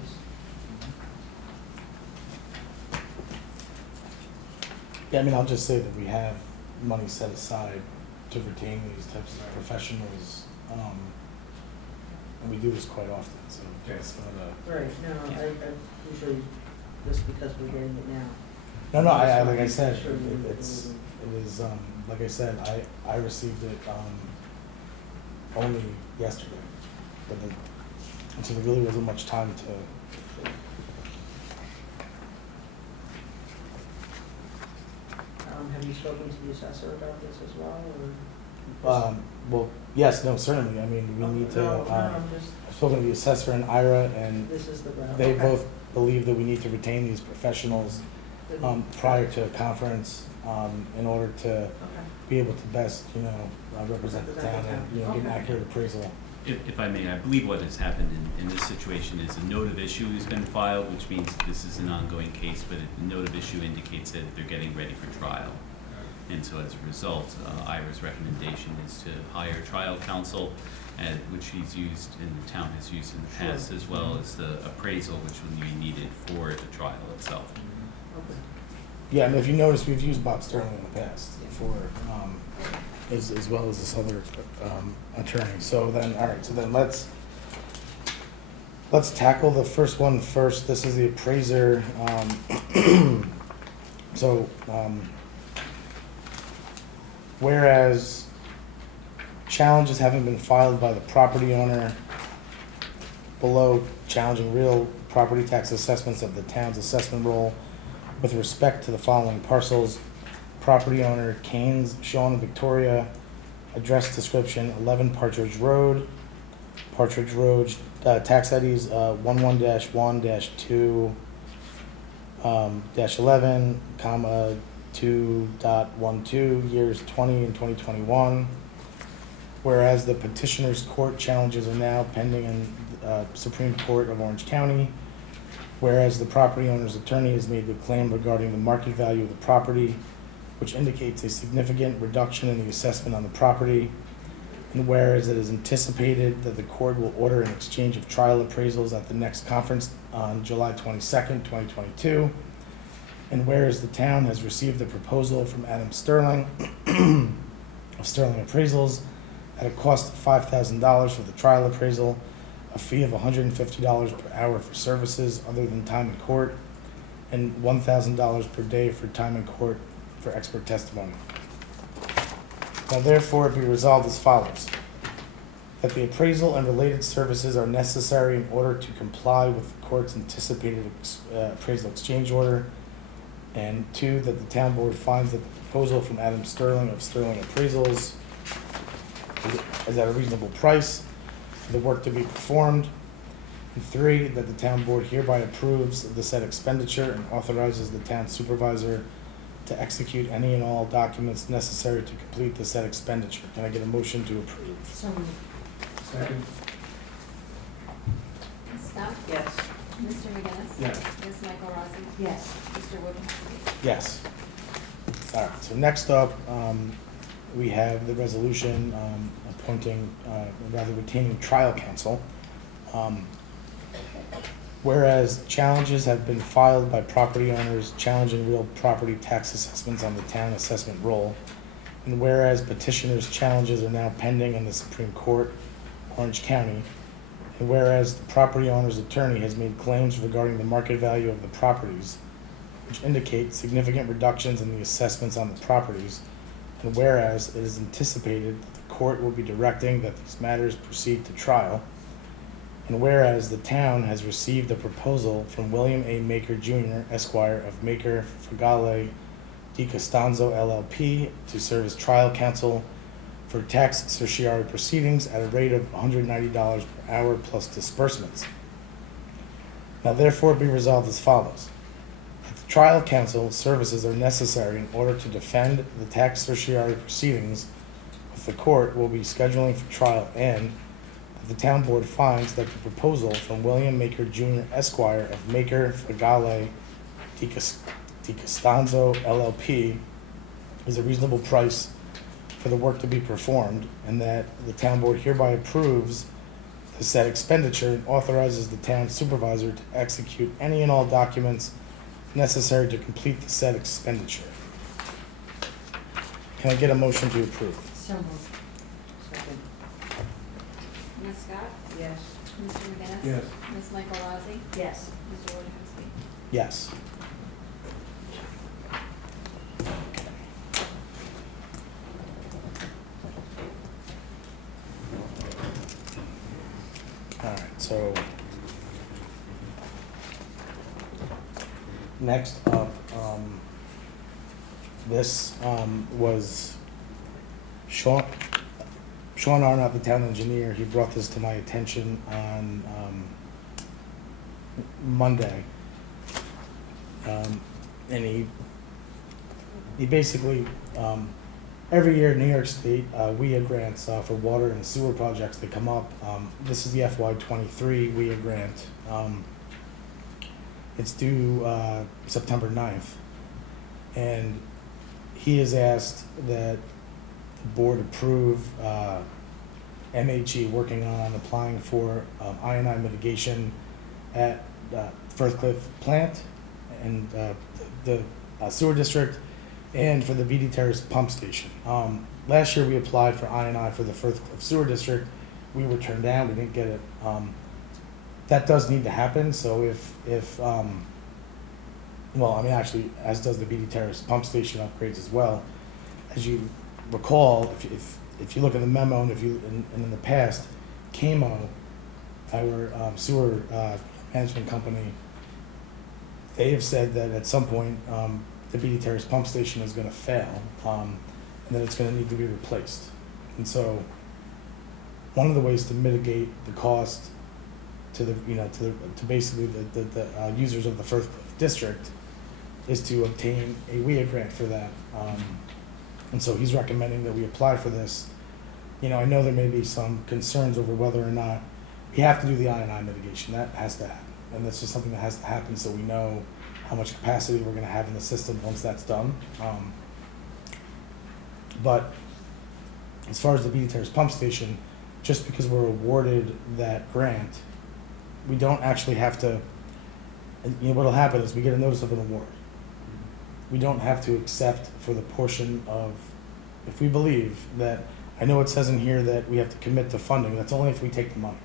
Yeah, I mean, I'll just say that we have money set aside to retain these types of professionals, and we do this quite often, so it's not a... Right, no, I usually, just because we're getting it now. No, I like I said, Sure you- it is, like I said, I received it, only yesterday. And so there really wasn't much time to, Have you spoken to the assessor about this as well, or? well, yes, no, certainly, I mean, we need to, No, I'm just, I've spoken to the assessor and Ira, and this is the ground. they Okay. both believe that we need to retain these professionals, prior to a conference, in order to Okay. be able to best, represent the town and, get an Okay. accurate appraisal. If I may, I believe what has happened in this situation is a note of issue has been filed, which means this is an ongoing case, but the note of issue indicates that they're getting ready for trial. And so as a result, Ira's recommendation is to hire trial counsel which he's used and the town has used in the past, as well as the appraisal which will be needed for the trial itself. Yeah, and if you notice, we've used Bob Sterling in the past for, as well as this other attorney. So then, all right, so then let's tackle the first one first. This is the appraiser. Whereas challenges having been filed by the property owner below challenging real property tax assessments of the town's assessment roll with respect to the following parcels: property owner Keynes, Sean, Victoria, address description 11 Partridge Road, tax IDs 11-1-2 -11, 2.12, years 20 and 2021. Whereas the petitioner's court challenges are now pending in Supreme Court of Orange County. Whereas the property owner's attorney has made the claim regarding the market value of the property, which indicates a significant reduction in the assessment on the property. And whereas it is anticipated that the court will order an exchange of trial appraisals at the next conference on July 22nd, 2022. And whereas the town has received a proposal from Adam Sterling of Sterling Appraisals at a cost of $5,000 for the trial appraisal, a fee of $150 per hour for services other than time in court, and $1,000 per day for time in court for expert testimony. Now therefore it be resolved as follows: that the appraisal and related services are necessary in order to comply with the court's anticipated appraisal exchange order, and 2, that the town board finds that the proposal from Adam Sterling of Sterling Appraisals is at a reasonable price for the work to be performed, and 3, that the town board hereby approves the said expenditure and authorizes the town supervisor to execute any and all documents necessary to complete the said expenditure. Can I get a motion to approve? So moved. Second. Ms. Scott? Yes. Mr. McGinnis? Yes. Ms. Michael Rossi? Yes. Mr. Wojciechowski? Yes. All right, so next up, we have the resolution appointing, rather retaining trial counsel. Whereas challenges have been filed by property owners challenging real property tax assessments on the town assessment roll, and whereas petitioners' challenges are now pending in the Supreme Court, Orange County, and whereas the property owner's attorney has made claims regarding the market value of the properties, which indicate significant reductions in the assessments on the properties, and whereas it is anticipated that the court will be directing that these matters proceed to trial, and whereas the town has received a proposal from William A. Maker Jr., Esquire of Maker, Fagale, Di Costanzo, LLP, to serve as trial counsel for tax certiorari proceedings at a rate of $190 per hour plus disbursements. Now therefore be resolved as follows: that the trial counsel services are necessary in order to defend the tax certiorari proceedings with the court will be scheduling for trial, and the town board finds that the proposal from William Maker Jr., Esquire of Maker, Fagale, Di Costanzo, LLP is a reasonable price for the work to be performed, and that the town board hereby approves the said expenditure and authorizes the town supervisor to execute any and all documents necessary to complete the said expenditure. Can I get a motion to approve? So moved. Second. Ms. Scott? Yes. Mr. McGinnis? Yes. Ms. Michael Rossi? Yes. Mr. Wojciechowski? Yes. All right, so next up, this was Sean Arnott, the town engineer. He brought this to my attention on Monday. And he basically, every year in New York State, WIA grants for water and sewer projects that come up. This is the FY23 WIA grant. It's due September 9th. And he has asked that the board approve MHE working on applying for I&I mitigation at Firthcliffe plant and the sewer district, and for the BD Terrace pump station. Last year we applied for I&I for the Firthcliffe sewer district. We were turned down. We didn't get it. That does need to happen. So if well, I mean, actually, as does the BD Terrace pump station upgrades as well. As you recall, if you look at the memo and and in the past, KMO, our sewer management company, they have said that at some point the BD Terrace pump station is going to fail, and that it's going to need to be replaced. And so, one of the ways to mitigate the cost to the to basically the users of the Firthcliffe district is to obtain a WIA grant for that. And so he's recommending that we apply for this. You know, I know there may be some concerns over whether or not we have to do the I&I mitigation. That has to happen. And that's just something that has to happen so we know how much capacity we're going to have in the system once that's done. But as far as the BD Terrace pump station, just because we're awarded that grant, we don't actually have to, and you know, what'll happen is we get a notice of an award. We don't have to accept for the portion of, if we believe that, I know it says in here that we have to commit to funding, that's only if we take the money.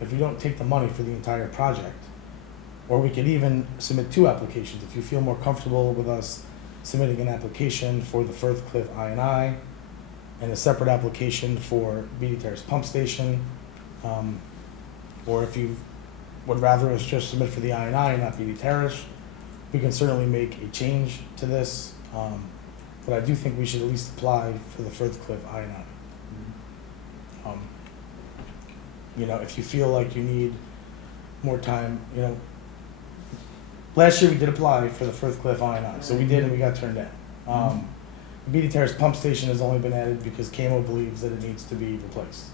If we don't take the money for the entire project, or we could even submit 2 applications, if you feel more comfortable with us submitting an application for the Firthcliffe I&I and a separate application for BD Terrace pump station, or if you would rather us just submit for the I&I and not BD Terrace, we can certainly make a change to this, but I do think we should at least apply for the Firthcliffe I&I. You know, if you feel like you need more time, you know, last year we did apply for the Firthcliffe I&I, so we did and we got turned down. The BD Terrace pump station has only been added because KMO believes that it needs to be replaced.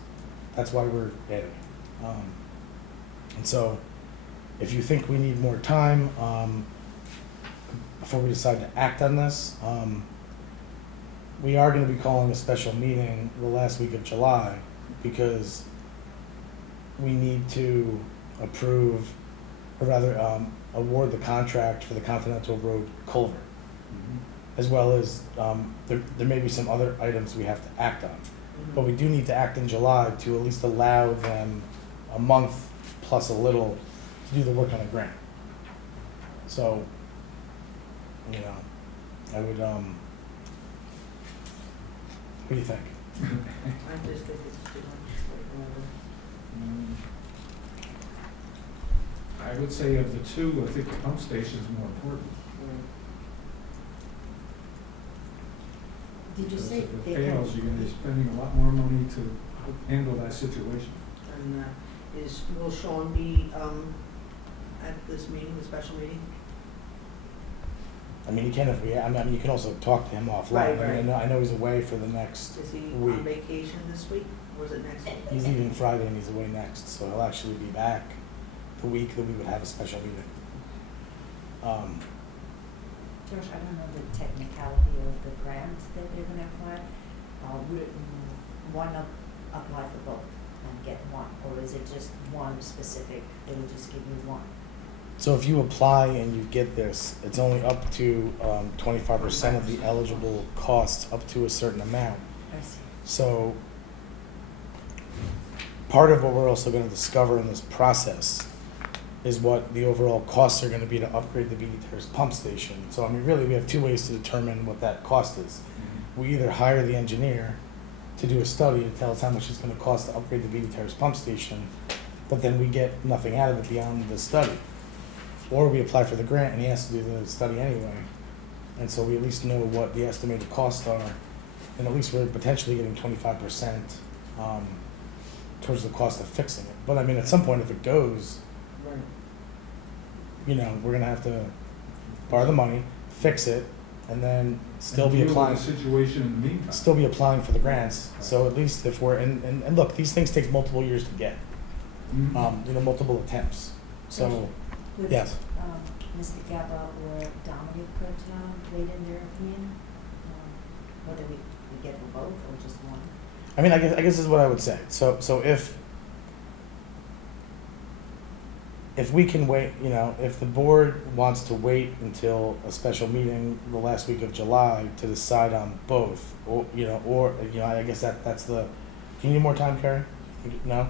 That's why we're adding it. And so, if you think we need more time, before we decide to act on this, we are going to be calling a special meeting the last week of July because we need to approve, or rather award the contract for the Continental Road culvert, as well as there may be some other items we have to act on. But we do need to act in July to at least allow them a month plus a little to do the work on the grant. So, you know, I would, what do you think? I just think it's too much. I would say of the two, I think the pump station is more important. Did you Because say if it they fails, can, you're gonna be spending a lot more money to handle that situation. And will Sean be at this meeting, the special meeting? I mean, you can if we, I mean, you can also talk to him offline. Right, I mean, right. I know he's away for the next Is he week. on vacation this week, or is it next week? He's leaving Friday and he's away next, so he'll actually be back the week that we would have a special meeting. Josh, I don't know the technicality of the grant that they're gonna apply. Would one apply for both and get one, or is it just one specific, they would just give you one? So if you apply and you get this, it's only up to 25% of the eligible costs up to a certain amount. I see. So part of what we're also going to discover in this process is what the overall costs are going to be to upgrade the BD Terrace pump station. So I mean, really, we have 2 ways to determine what that cost is. We either hire the engineer to do a study to tell us how much it's going to cost to upgrade the BD Terrace pump station, but then we get nothing out of it beyond the study. Or we apply for the grant and he has to do the study anyway. And so we at least know what the estimated costs are, and at least we're potentially getting 25% towards the cost of fixing it. But I mean, at some point, if it goes, Right. you know, we're gonna have to borrow the money, fix it, and then still And be deal with applying. the situation in the meantime. Still be applying for the grants. So at least if we're and look, these things take multiple years to get. Mhm. You know, multiple attempts. So Would, yes. Mr. Gaba or Dominic could weigh in their opinion, whether we get them both or just one? I mean, I guess this is what I would say. So if we can wait, you know, if the board wants to wait until a special meeting the last week of July to decide on both, or, I guess that's the, do you need more time, Carrie? No?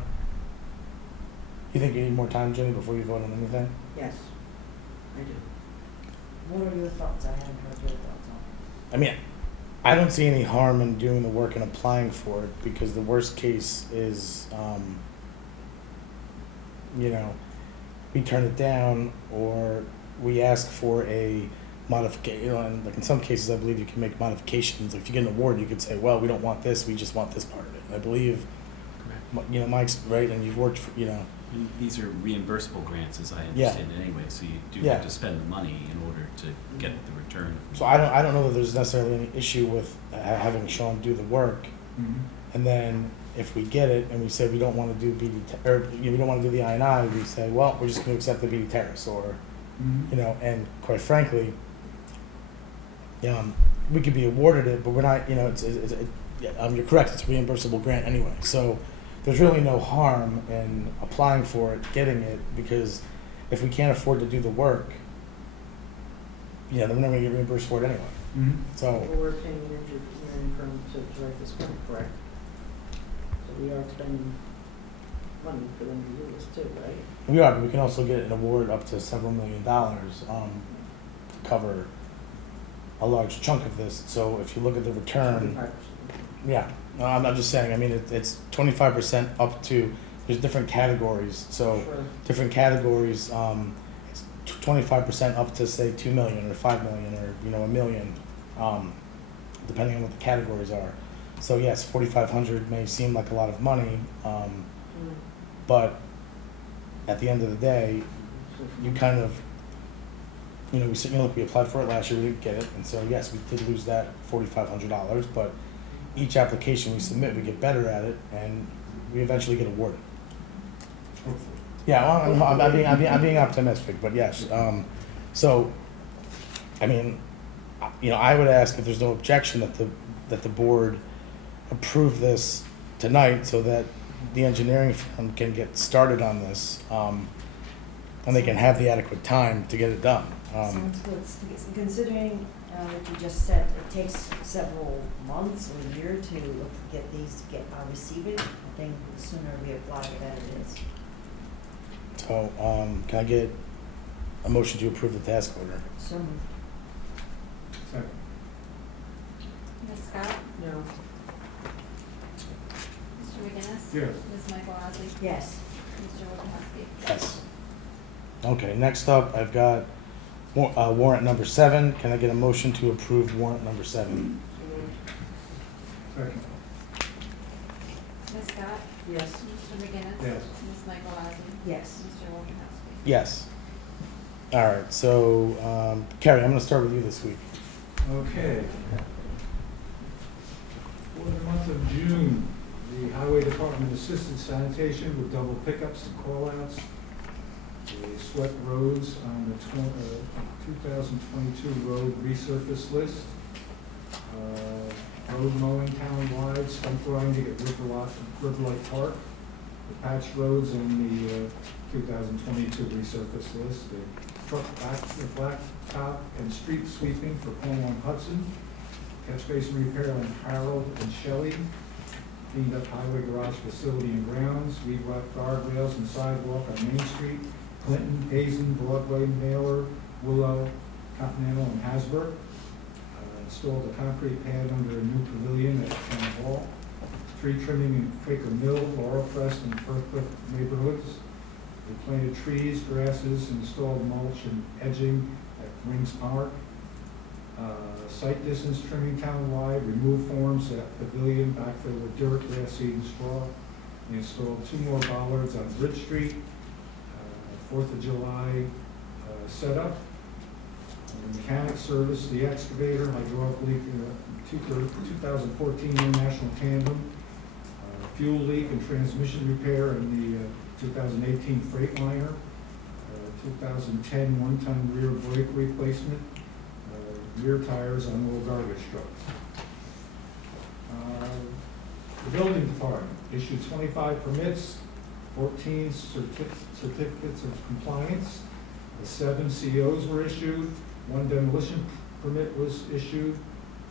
You think you need more time, Jenny, before you vote on anything? Yes, I do. What are your thoughts? I haven't heard your thoughts on I mean, I don't see any harm in doing the work and applying for it, because the worst case is, we turn it down, or we ask for a modification, and like in some cases, I believe you can make modifications. Like if you get an award, you could say, well, we don't want this, we just want this part of it. And I believe, Mike's right, and you've worked for, And these are reimbursable grants, as I Yeah. understand it anyway, so you do Yeah. have to spend the money in order to get the return. So I don't know that there's necessarily any issue with having Sean do the work, and then if we get it and we say we don't want to do we don't want to do the I&I, we say, well, we're just going to accept the BD Terrace, or and quite frankly, we could be awarded it, but we're not, you're correct, it's a reimbursable grant anyway, so there's really no harm in applying for it, getting it, because if we can't afford to do the work, then we're never going to get reimbursed for it anyway. So, We're paying an engineering firm to write this grant, correct? So we are spending money for them to do this too, right? we are, but we can also get an award up to several $1 million to cover a large chunk of this. So if you look at the return, 25%. yeah, no, I'm just saying, I mean, it's 25% up to, there's different categories. So Sure. different categories, it's 25% up to say 2 million or 5 million or, $1 million, depending on what the categories are. So yes, 4,500 may seem like a lot of money, but at the end of the day, you kind of, we said, look, we applied for it last year, we didn't get it, and so yes, we did lose that $4,500, but each application we submit, we get better at it, and we eventually get awarded. Yeah, well, I'm being optimistic, but yes, so, I mean, I would ask if there's no objection that the board approve this tonight, so that the engineering firm can get started on this, and they can have the adequate time to get it done. Sounds good. Considering what you just said, it takes several months or a year to receive it. I think the sooner we apply, the better it is. So, can I get a motion to approve the task order? So moved. Second. Ms. Scott? No. Mr. McGinnis? Yes. Ms. Michael Rossi? Yes. Mr. Wojciechowski? Yes. Okay, next up, I've got warrant number 7. Can I get a motion to approve warrant number 7? Second. Ms. Scott? Yes. Mr. McGinnis? Yes. Ms. Michael Rossi? Yes. Mr. Wojciechowski? Yes. All right, so, Carrie, I'm gonna start with you this week. Okay. For the month of June, the Highway Department assisted sanitation with double pickups and call-outs. They swept roads on the 2022 road resurface list. Road mowing townwide, stump grinding at Riverlight Park. The patch roads on the 2022 resurface list. The blacktop and street sweeping for Cornwall and Hudson. Catch basin repair on Harold and Shelley. Cleaned up highway garage facility and grounds. Re-rocked guardrails and sidewalk on Main Street. Clinton, Hazen, Broadway, Mailer, Willow, Continental, and Hasbrook. Installed a concrete pad under a new pavilion at Town Hall. Tree trimming in Quaker Mill, Laurel Crest, and Firthcliffe neighborhoods. They planted trees, grasses, installed mulch and edging at Rings Park. Site distance trimming townwide, removed forms at Pavilion, backfill with dirt, grass seed, and straw. They installed 2 more bollards on Bridge Street. 4th of July setup. The mechanic service, the excavator, hydraulic leak, 2014 International Tandem, fuel leak and transmission repair in the 2018 Freightliner, 2010 one-ton rear brake replacement, rear tires on old garbage trucks. The building department issued 25 permits, 14 certificates of compliance, 7 COs were issued, 1 demolition permit was issued,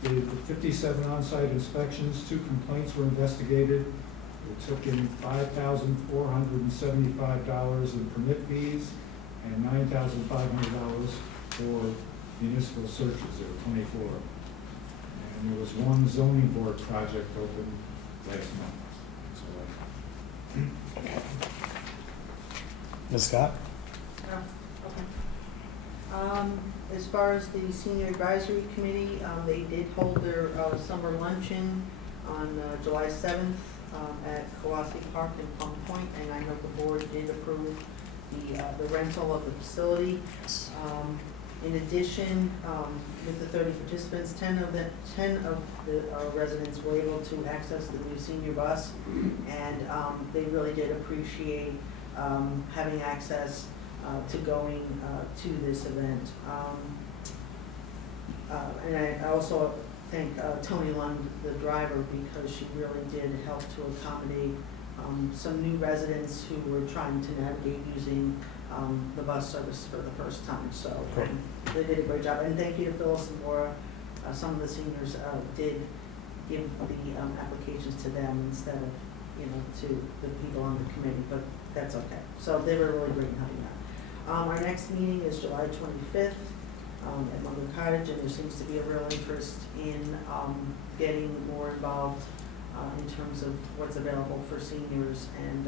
they did 57 on-site inspections, 2 complaints were investigated. It took in $5,475 in permit fees and $9,500 for municipal searches. There were 24. And there was 1 zoning board project open last month. So, Ms. Scott? Okay. As far as the senior advisory committee, they did hold their summer luncheon on July 7th at Kawasi Park in Plum Point, and I know the board did approve the rental of the facility. In addition, with the 30 participants, 10 of the residents were able to access the new senior bus, and they really did appreciate having access to going to this event. And I also thank Tony Lund, the driver, because she really did help to accommodate some new residents who were trying to navigate using the bus service for the first time. So Great. they did a great job. And thank you to Phyllis and Laura. Some of the seniors did give the applications to them instead of, to the people on the committee, but that's okay. So they were really great in having that. Our next meeting is July 25th at Munger Cottage, and there seems to be a real interest in getting more involved in terms of what's available for seniors, and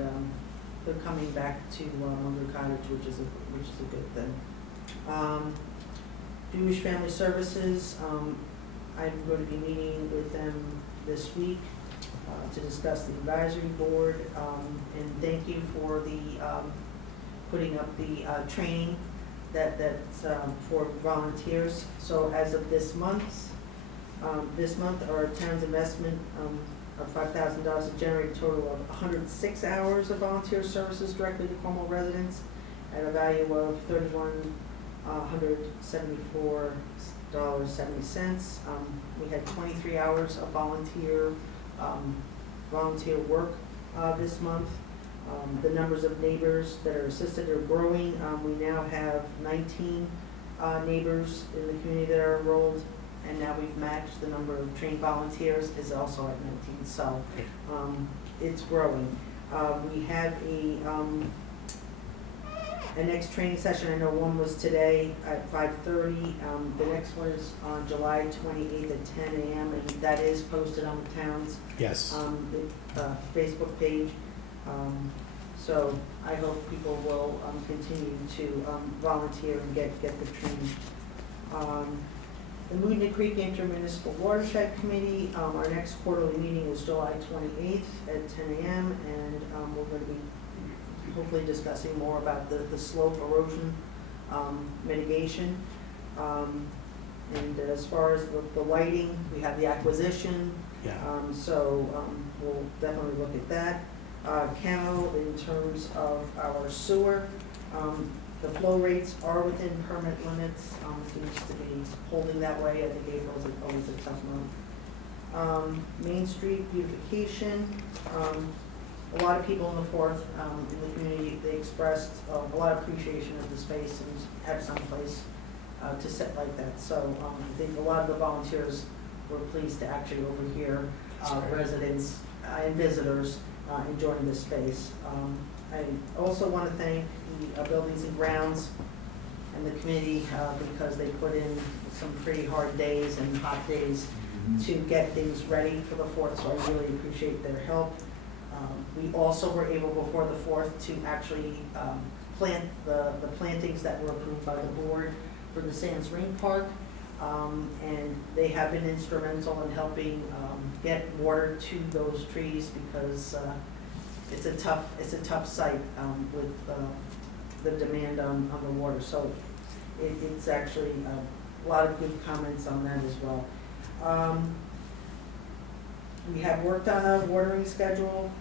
they're coming back to Munger Cottage, which is a good thing. Jewish Family Services, I'm going to be meeting with them this week to discuss the advisory board, and thank you for the putting up the training that's for volunteers. So as of this month, our town's investment of $5,000 to generate a total of 106 hours of volunteer services directly to Cornwall residents at a value of $3,174.70. We had 23 hours of volunteer work this month. The numbers of neighbors that are assisted are growing. We now have 19 neighbors in the community that are enrolled, and now we've matched the number of trained volunteers is also at 19. So it's growing. We have a next training session. I know one was today at 5:30. The next one is on July 28th at 10 a.m. and that is posted on the town's Yes. Facebook page. So I hope people will continue to volunteer and get the training. The Moodna Creek Intermunicipal Watershed Committee, our next quarterly meeting is July 28th at 10 a.m. and we're going to be hopefully discussing more about the slope erosion mitigation. And as far as the lighting, we have the acquisition, Yeah. so we'll definitely look at that. Camo, in terms of our sewer, the flow rates are within permit limits. Seems to be holding that way. I think April's always a tough month. Main Street beautification. A lot of people in the fourth in the community, they expressed a lot of appreciation of the space and have some place to sit like that. So I think a lot of the volunteers were pleased to actually overhear residents and visitors enjoying this space. I also want to thank the Buildings and Grounds and the committee because they put in some pretty hard days and hot days to get things ready for the 4th, so I really appreciate their help. We also were able before the 4th to actually plant the plantings that were approved by the board for the Sands Ring Park, and they have been instrumental in helping get water to those trees because it's a tough site with the demand on the water. So it's actually a lot of good comments on that as well. We have worked on a watering schedule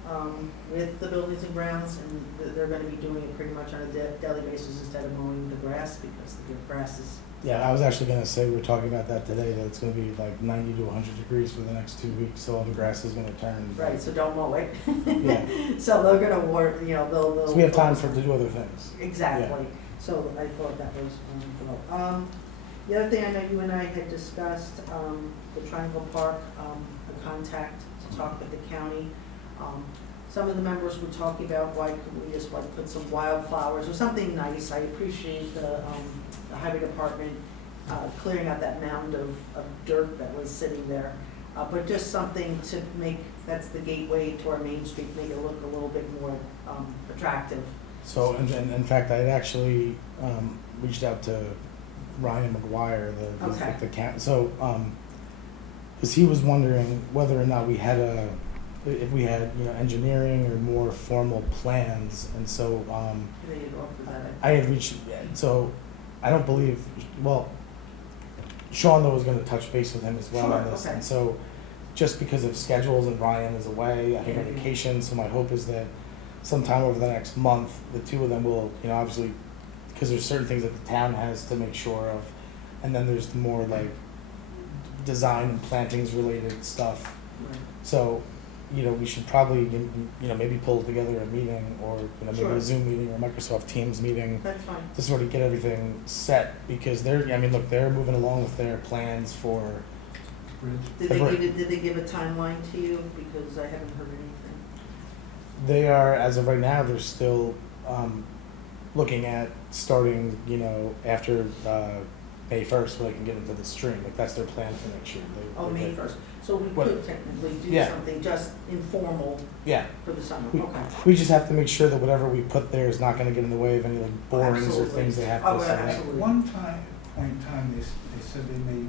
with the buildings and grounds, and they're gonna be doing it pretty much on a daily basis instead of mowing the grass, because the grass is, Yeah, I was actually gonna say, we were talking about that today, that it's gonna be like 90 to 100 degrees for the next 2 weeks, so all the grass is gonna turn. right, so don't mow it. Yeah, So they're gonna water, you know, they'll. so we have time for to do other things. Exactly, so I thought that was, well. The other thing I know you and I had discussed, the Triangle Park, the contact to talk with the county. Some of the members were talking about why could we just like put some wildflowers or something nice. I appreciate the highway department, clearing out that mound of dirt that was sitting there. But just something to make, that's the gateway to our main street, make it look a little bit more, attractive. So, in fact, I had actually reached out to Ryan McGuire, Okay. the so, because he was wondering whether or not we had if we had, you know, engineering or more formal plans, and so, They had offered that. I had reached, so, I don't believe, well, Sean though was gonna touch base with him as well on Sure, this, okay. and so, just because of schedules and Ryan is away, I think on Yeah. vacation, so my hope is that sometime over the next month, the two of them will, you know, obviously, because there's certain things that the town has to make sure of, and then there's more like design and plantings related stuff. Right. So, you know, we should probably, you know, maybe pull together a meeting, or, you know, maybe Sure. a Zoom meeting or Microsoft Teams meeting That's fine. to sort of get everything set, because they're, I mean, look, they're moving along with their plans for, Did The they break. did they give a timeline to you? Because I haven't heard anything. they are, as of right now, they're still looking at starting, you know, after May 1st, when they can get into the stream. Like, that's their plan for next year. Oh, May 1st. So we What- could technically do Yeah. something just informal Yeah, for the summer. we, Okay. we just have to make sure that whatever we put there is not gonna get in the way of any like borings or Absolutely. things they have Oh, to well, set. absolutely. One point in time, they said they may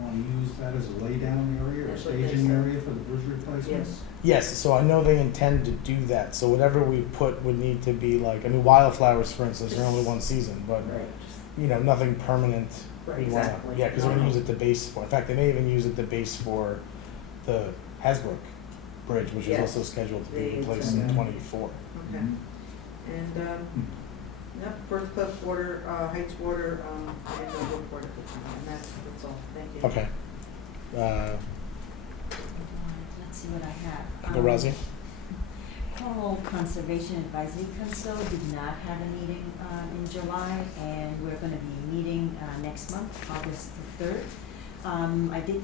want to use that as a laydown area or That's what they staging said. area for the bridge replacement. Yes. Yes, so I know they intend to do that, so whatever we put would need to be like, I mean, wildflowers, for instance, are only one season, but, Right. you know, nothing permanent. Right, We'd wanna- exactly. Yeah, because they're gonna use it to base for, in fact, they may even use it to base for the Hasbrook Bridge, which is Yes. also scheduled to be They replaced said in that. 24. Okay. Mhm. And, yep, First Cliff Water, Heights Water, and no report at the time, and that's all. Thank you. Okay. Let's see what I have. Go Rosie? Cornwall Conservation Advisory Council did not have a meeting in July, and we're gonna be meeting next month, August the 3rd. I did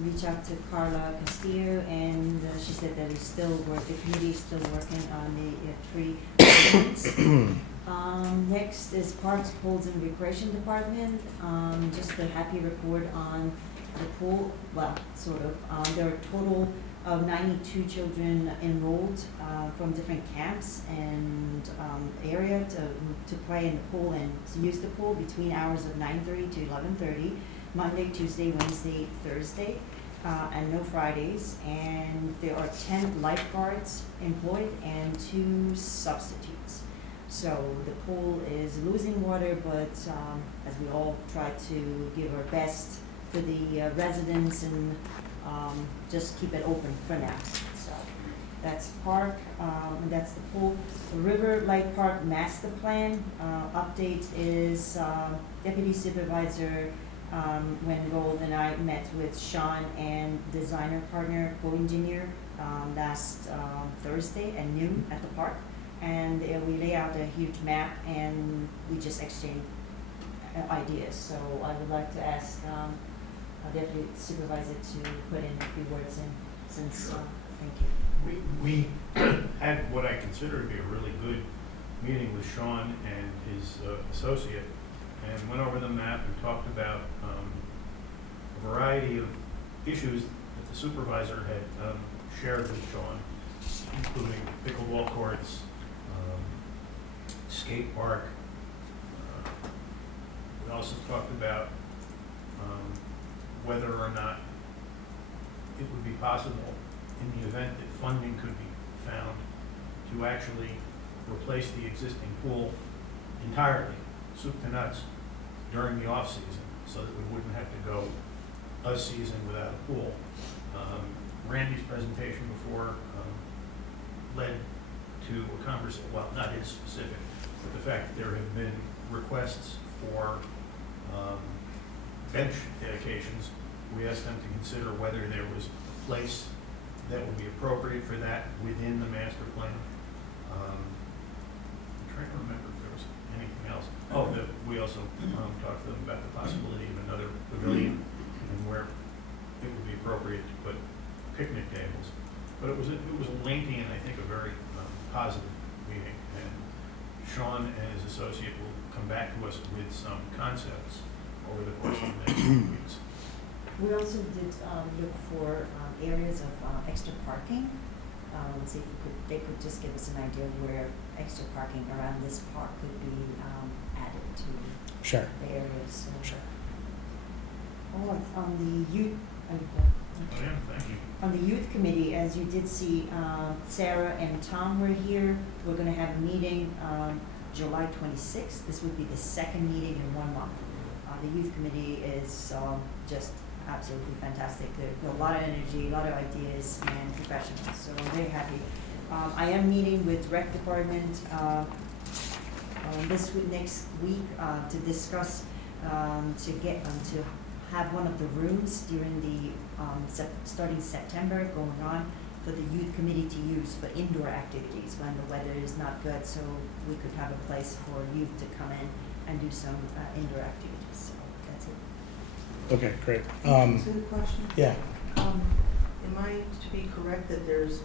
reach out to Carla Castillo, and she said that the committee is still working on the tree ordinance. Next is Parks, Pools, and Recreation Department. Just a happy report on the pool, well, sort of. There are a total of 92 children enrolled from different camps and area to play in the pool and to use the pool between hours of 9:30 to 11:30, Monday, Tuesday, Wednesday, Thursday, and no Fridays. And there are 10 lifeguards employed and 2 substitutes. So the pool is losing water, but as we all try to give our best to the residents and just keep it open for now. So that's park, and that's the pool. The River Light Park Master Plan update is Deputy Supervisor Gold and I met with Sean and designer partner, co-engineer, last Thursday at noon at the park. And we lay out a huge map and we just exchanged ideas. So I would like to ask Deputy Supervisor to put in a few words in, since, thank you. We had what I consider to be a really good meeting with Sean and his associate, and went over the map and talked about a variety of issues that the supervisor had shared with Sean, including pickleball courts, skate park. We also talked about whether or not it would be possible, in the event that funding could be found, to actually replace the existing pool entirely, soup to nuts, during the off-season, so that we wouldn't have to go a season without a pool. Randy's presentation before led to a conversation, well, not his specific, but the fact that there have been requests for bench dedications. We asked them to consider whether there was a place that would be appropriate for that within the master plan. I'm trying to remember if there was anything else. Oh, we also talked to them about the possibility of another pavilion and where it would be appropriate to put picnic tables. But it was a lengthy and I think a very positive meeting. And Sean and his associate will come back to us with some concepts over the course of the next few weeks. We also did look for areas of extra parking. See if they could just give us an idea of where extra parking around this park could be added to Sure. the areas. So. Sure. Oh, on the youth, Oh, yeah, thank you. on the youth committee, as you did see, Sarah and Tom were here. We're going to have a meeting July 26th. This would be the second meeting in 1 month. The youth committee is just absolutely fantastic. There's a lot of energy, a lot of ideas, and professionals. So I'm very happy. I am meeting with rec department next week to discuss to have one of the rooms during the starting September going on for the youth committee to use for indoor activities when the weather is not good. So we could have a place for youth to come in and do some indoor activities. So that's it. Okay, great. Is it a question? Yeah. Am I to be correct that there's,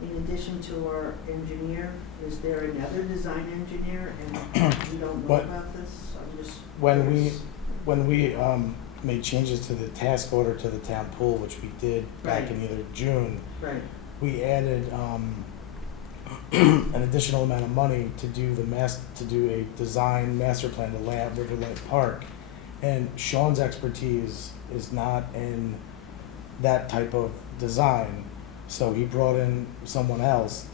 in addition to our engineer, is there another design engineer and you don't know What- about this? I'm just When curious. we made changes to the task order to the town pool, which we did back Right. in either June, Right, we added an additional amount of money to do a design master plan to lay out Riverlight Park. And Sean's expertise is not in that type of design, so he brought in someone else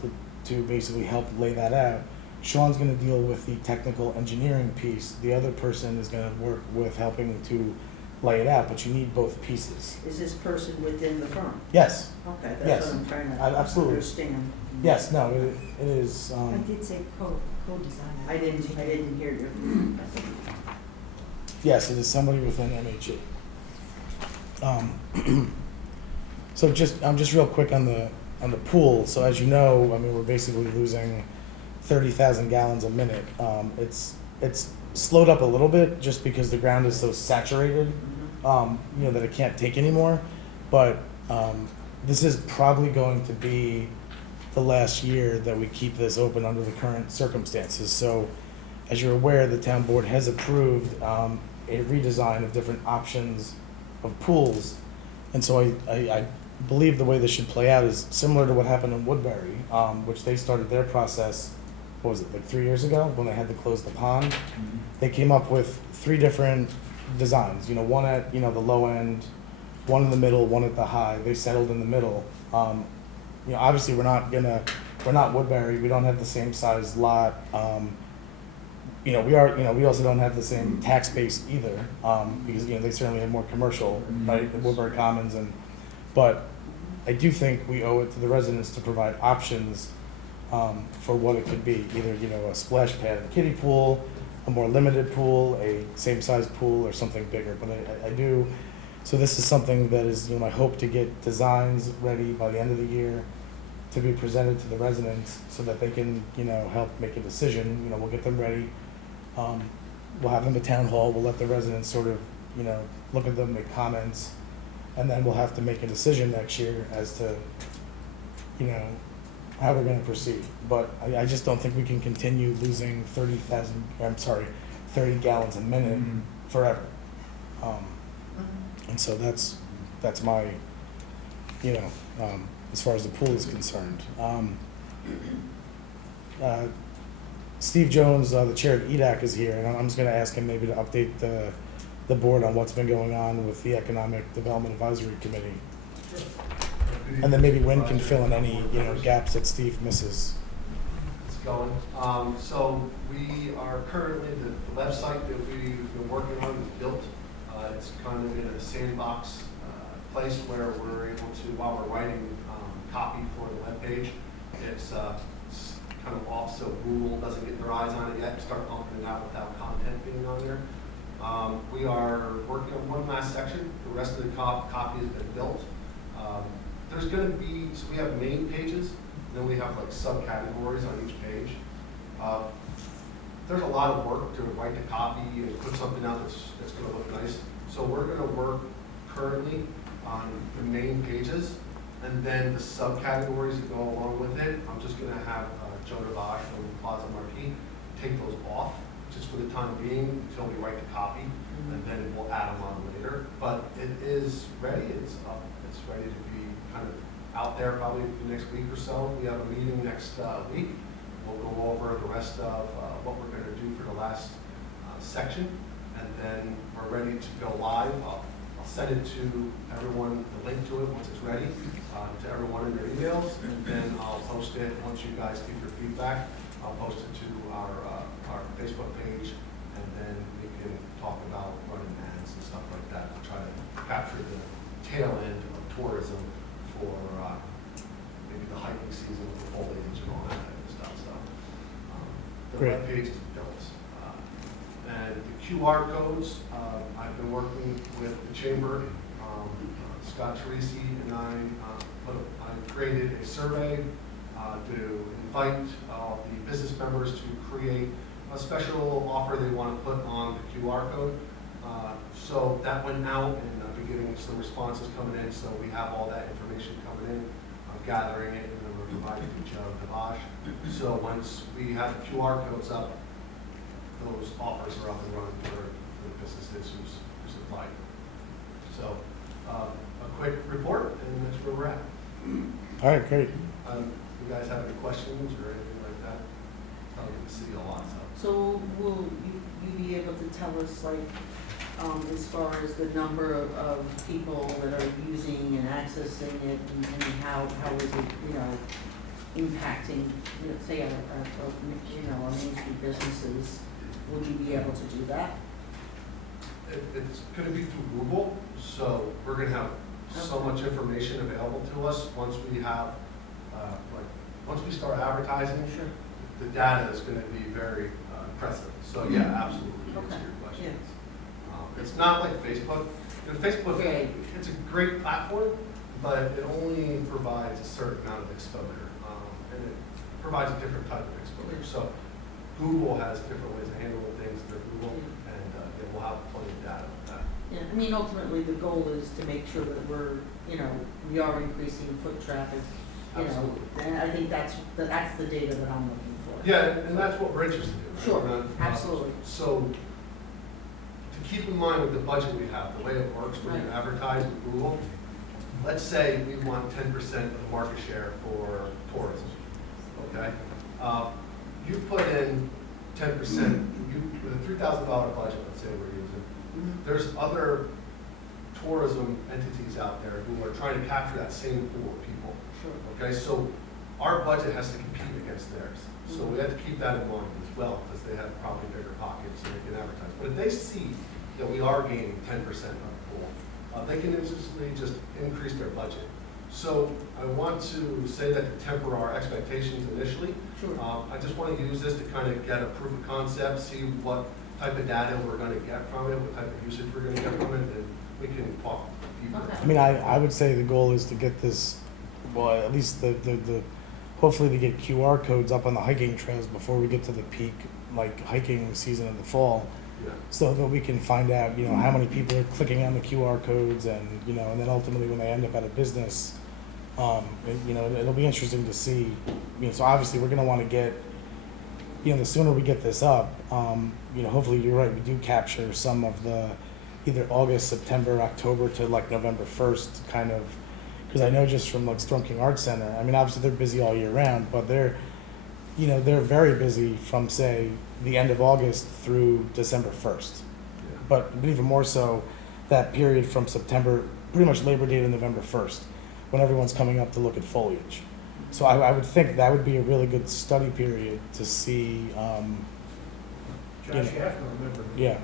to basically help lay that out. Sean's gonna deal with the technical engineering piece. The other person is gonna work with helping to lay it out, but you need both pieces. is this person within the firm? Yes, Okay, Yes. that's what I'm trying to Absolutely. understand. yes, no, it is, I did say co-designer. I didn't hear you. yes, it is somebody within MHE. So just real quick on the pool. So as you know, I mean, we're basically losing 30,000 gallons a minute. It's slowed up a little bit just because the ground is so saturated, that it can't take anymore. But this is probably going to be the last year that we keep this open under the current circumstances. So as you're aware, the town board has approved a redesign of different options of pools. And so I believe the way this should play out is similar to what happened in Woodbury, which they started their process, what was it, like 3 years ago when they had to close the pond? They came up with 3 different designs, one at, the low end, one in the middle, one at the high. They settled in the middle. Obviously we're not Woodbury, we don't have the same size lot. We also don't have the same tax base either, because, they certainly have more commercial, right, the Woodbury Commons but I do think we owe it to the residents to provide options for what it could be, either, a splash pad and kiddie pool, a more limited pool, a same size pool, or something bigger. But I do, so this is something that is, my hope to get designs ready by the end of the year to be presented to the residents so that they can, help make a decision. We'll get them ready. We'll have them at town hall, we'll let the residents sort of, look at them, make comments, and then we'll have to make a decision next year as to, how we're gonna proceed. But I just don't think we can continue losing 30 gallons a minute forever. And so that's my, as far as the pool is concerned. Steve Jones, the chair of EDAC, is here, and I'm just gonna ask him maybe to update the board on what's been going on with the Economic Development Advisory Committee. And then maybe Wynn can fill in any, gaps that Steve misses. It's going. So we are currently, the website that we've been working on is built. It's kind of in a sandbox place where we're able to, while we're writing copy for the webpage, it's kind of off so Google doesn't get their eyes on it yet and start pumping it out without content being on there. We are working on one last section. The rest of the copy has been built. There's going to be, so we have main pages, and then we have like subcategories on each page. There's a lot of work to write the copy and put something out that's going to look nice. So we're going to work currently on the main pages, and then the subcategories that go along with it. I'm just going to have Joe Navash from Plaza Marquis take those off, just for the time being, until we write the copy, and then we'll add them on later. But it is ready, it's up, it's ready to be kind of out there probably the next week or so. We have a meeting next week. We'll go over the rest of what we're going to do for the last section, and then we're ready to go live. I'll send it to everyone, the link to it once it's ready, to everyone in their emails, and then I'll post it once you guys give your feedback. I'll post it to our Facebook page, and then we can talk about running ads and stuff like that to try to capture the tail end of tourism for maybe the hiking season with the foliage and all that kind of stuff. So the Great. web page is built. And the QR codes, I've been working with the chamber. Scott Teresi and I created a survey to invite the business members to create a special offer they want to put on the QR code. So that went out, and I've been getting some responses coming in, so we have all that information coming in. I'm gathering it, and then we're providing to Joe Navash. So once we have the QR codes up, those offers are up and running for the businesses who's applied. So a quick report, and that's where we're at. All right, great. You guys have any questions or anything like that? Probably the city a lot, so. So will you be able to tell us, like, as far as the number of people that are using and accessing it, and how is it, impacting, let's say, our Main Street businesses? Will you be able to do that? It's going to be through Google, so we're going to have so much information available to us once we have, once we start advertising. Sure. The data is going to be very impressive. So yeah, absolutely. To Okay. answer your questions. It's not like Facebook. Facebook, Right. it's a great platform, but it only provides a certain amount of exposure, and it provides a different type of exposure. So Google has different ways of handling things through Google, and it will have plenty of data on that. Yeah, I mean, ultimately, the goal is to make sure that we are increasing foot traffic, Absolutely. and I think that's the data that I'm looking for. Yeah, and that's what we're interested in. Right? Sure, We're not- absolutely. So to keep in mind with the budget we have, the way it works when you Right. advertise with Google, let's say we want 10% of the market share for tourism, okay? You put in 10%, with a $3,000 budget, let's say we're using, there's other tourism entities out there who are trying to capture that same pool of people. Sure. Okay, so our budget has to compete against theirs. So we have to keep that in mind as well, because they have probably bigger pockets and they can advertise. But if they see that we are gaining 10% of the pool, they can instantly just increase their budget. So I want to say that to temper our expectations initially. Sure. I just want to use this to kind of get a proof of concept, see what type of data we're going to get from it, what type of usage we're going to get from it, and we can talk deeper. Okay. I mean, I would say the goal is to get this, well, at least the hopefully to get QR codes up on the hiking trails before we get to the peak, like, hiking season in the fall, Yeah. so that we can find out, how many people are clicking on the QR codes, and, and then ultimately when they end up at a business, it'll be interesting to see. So obviously we're gonna want to get, the sooner we get this up, hopefully you're right, we do capture some of the either August, September, October to like November 1st kind of, because I know just from like Storm King Arts Center, I mean, obviously they're busy all year round, but they're very busy from, say, the end of August through December 1st. Yeah. But even more so, that period from September, pretty much Labor Day to November 1st, when everyone's coming up to look at foliage. So I would think that would be a really good study period to see, Josh, you have to remember, yeah.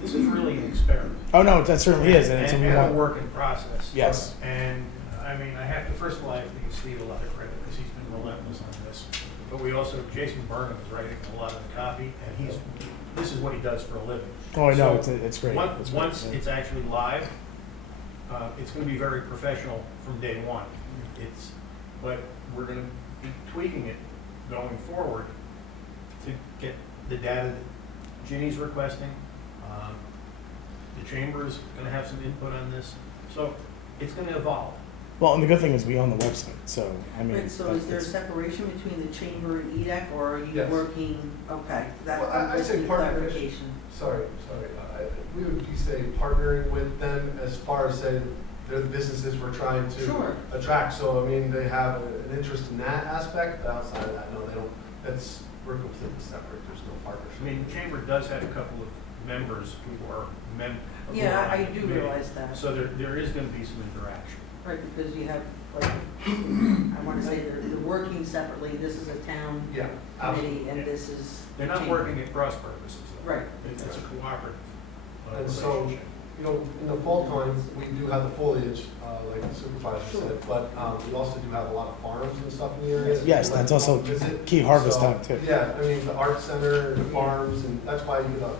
this is really an experiment. Oh, no, that certainly is, and it's what we a want. work in process. Yes. And, I mean, I have to, first of all, I have to give Steve a lot of credit, because he's been relentless on this. But we also, Jason Burnham is writing a lot of the copy, and this is what he does for a living. Oh, I know, So it's great. It's great, Once yeah. it's actually live, it's gonna be very professional from day one. But we're gonna be tweaking it going forward to get the data that Ginny's requesting. The chamber is gonna have some input on this, so it's gonna evolve. Well, and the good thing is we own the website, so, I mean. Right, so is there a separation between the chamber and EDAC, or are you Yes. working, okay, that, Well, I just say need partnership. clarification. Sorry, we would be, say, partnering with them as far as, say, they're the businesses we're trying to Sure. attract. So, I mean, they have an interest in that aspect, but outside of that, no, they don't, we're completely separate, there's no partnership. I mean, the chamber does have a couple of members who are Yeah, I on the do committee. realize that. So there is gonna be some interaction. Right, because you have, like, I wanna say they're working separately, this is a town Yeah, committee, absolutely. and this is. They're not chamber. working at cross purposes, though. Right. It's a cooperative And so, relationship. you know, in the fall times, we do have the foliage, like the supervisor Sure. said, but we also do have a lot of farms and stuff in the area. that Yes, people that's like to also come visit. key harvest So, time, too. Yeah, I mean, the art center, the farms, and that's why you get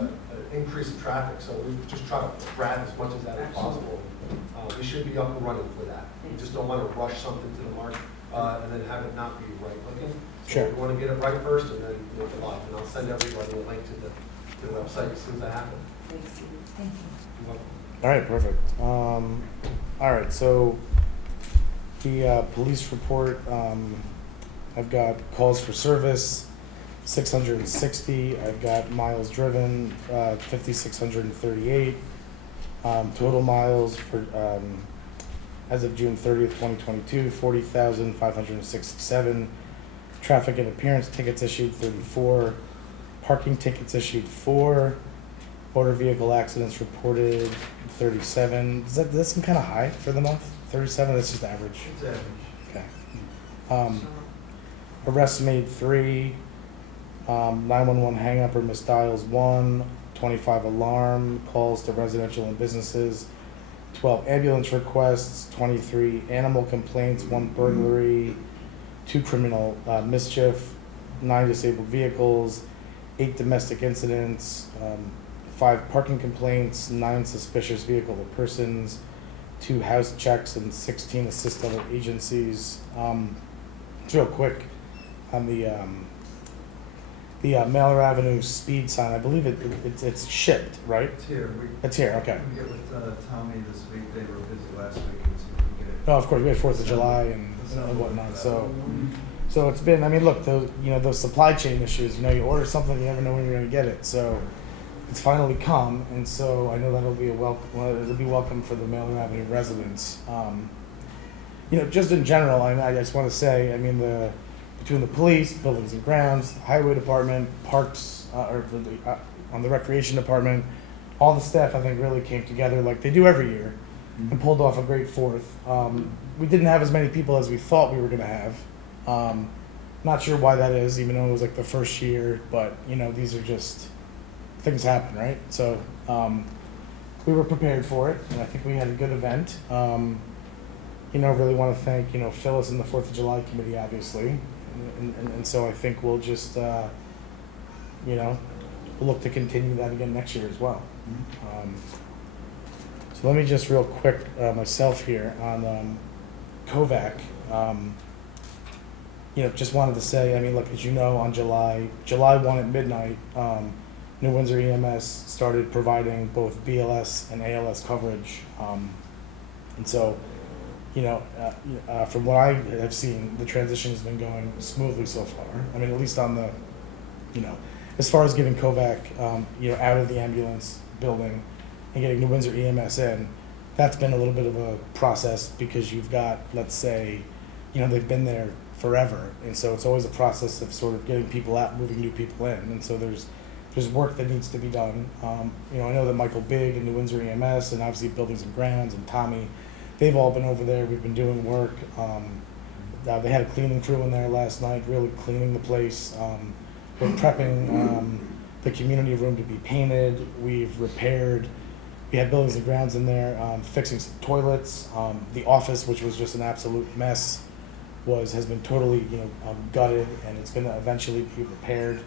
an increase in traffic, so we just try to grab as much of that as possible. We should be up and running for that. We just don't want to rush something to the market, and then have it not be right looking. Sure. So we want to get it right first and then make it live, and I'll send everybody a link to the website as soon as that happens. Thanks, Steve. Thank you. You're welcome. All right, perfect. All right, so the police report, I've got calls for service, 660. I've got miles driven, 5,638. Total miles for, as of June 30th, 2022, 40,567. Traffic and appearance tickets issued, 34. Parking tickets issued, 4. Motor vehicle accidents reported, 37. Does that seem kind of high for the month? 37, that's just average. It's average. Okay. So, Arrests made, 3. 911 hang-up or misdials, 1. 25 alarm calls to residential and businesses. 12 ambulance requests, 23 animal complaints, 1 burglary, 2 criminal mischief, 9 disabled vehicles, 8 domestic incidents, 5 parking complaints, 9 suspicious vehicle or persons, 2 house checks, and 16 assist other agencies. Just real quick on the Mailer Avenue speed sign. I believe it's shipped, right? It's here. It's here. Okay. We get with Tommy this week. They were busy last week, and so we can get it. Oh, of course, we had 4th of July and whatnot. So it's been. I mean, look, those supply chain issues. You order something, you never know when you're going to get it. So it's finally come, and so I know that'll be it'll be welcome for the Mailer Avenue residents. Just in general, I just want to say, I mean, between the police, buildings and grounds, the highway department, parks, on the recreation department, all the staff I think really came together like they do every year and pulled off a great 4th. We didn't have as many people as we thought we were going to have. Not sure why that is, even though it was like the first year, but these are just things happen, right? So we were prepared for it, and I think we had a good event. Really want to thank Phyllis and the 4th of July committee, obviously, and so I think we'll just we'll look to continue that again next year as well. So let me just real quick myself here on Kovac. Just wanted to say, I mean, look, as you know, on July 1 at midnight, New Windsor EMS started providing both BLS and ALS coverage, and so. From what I have seen, the transition has been going smoothly so far. I mean, at least on the, as far as getting Kovac, out of the ambulance building and getting New Windsor EMS in, that's been a little bit of a process because you've got, let's say, they've been there forever, and so it's always a process of sort of getting people out, moving new people in, and so there's work that needs to be done. I know that Michael Bigg and New Windsor EMS, and obviously Buildings and Grounds, and Tommy. They've all been over there. We've been doing work. They had a cleaning crew in there last night, really cleaning the place. We're prepping the community room to be painted. We've repaired, we had buildings and grounds in there, fixing some toilets. The office, which was just an absolute mess, has been totally, gutted, and it's gonna eventually be repaired.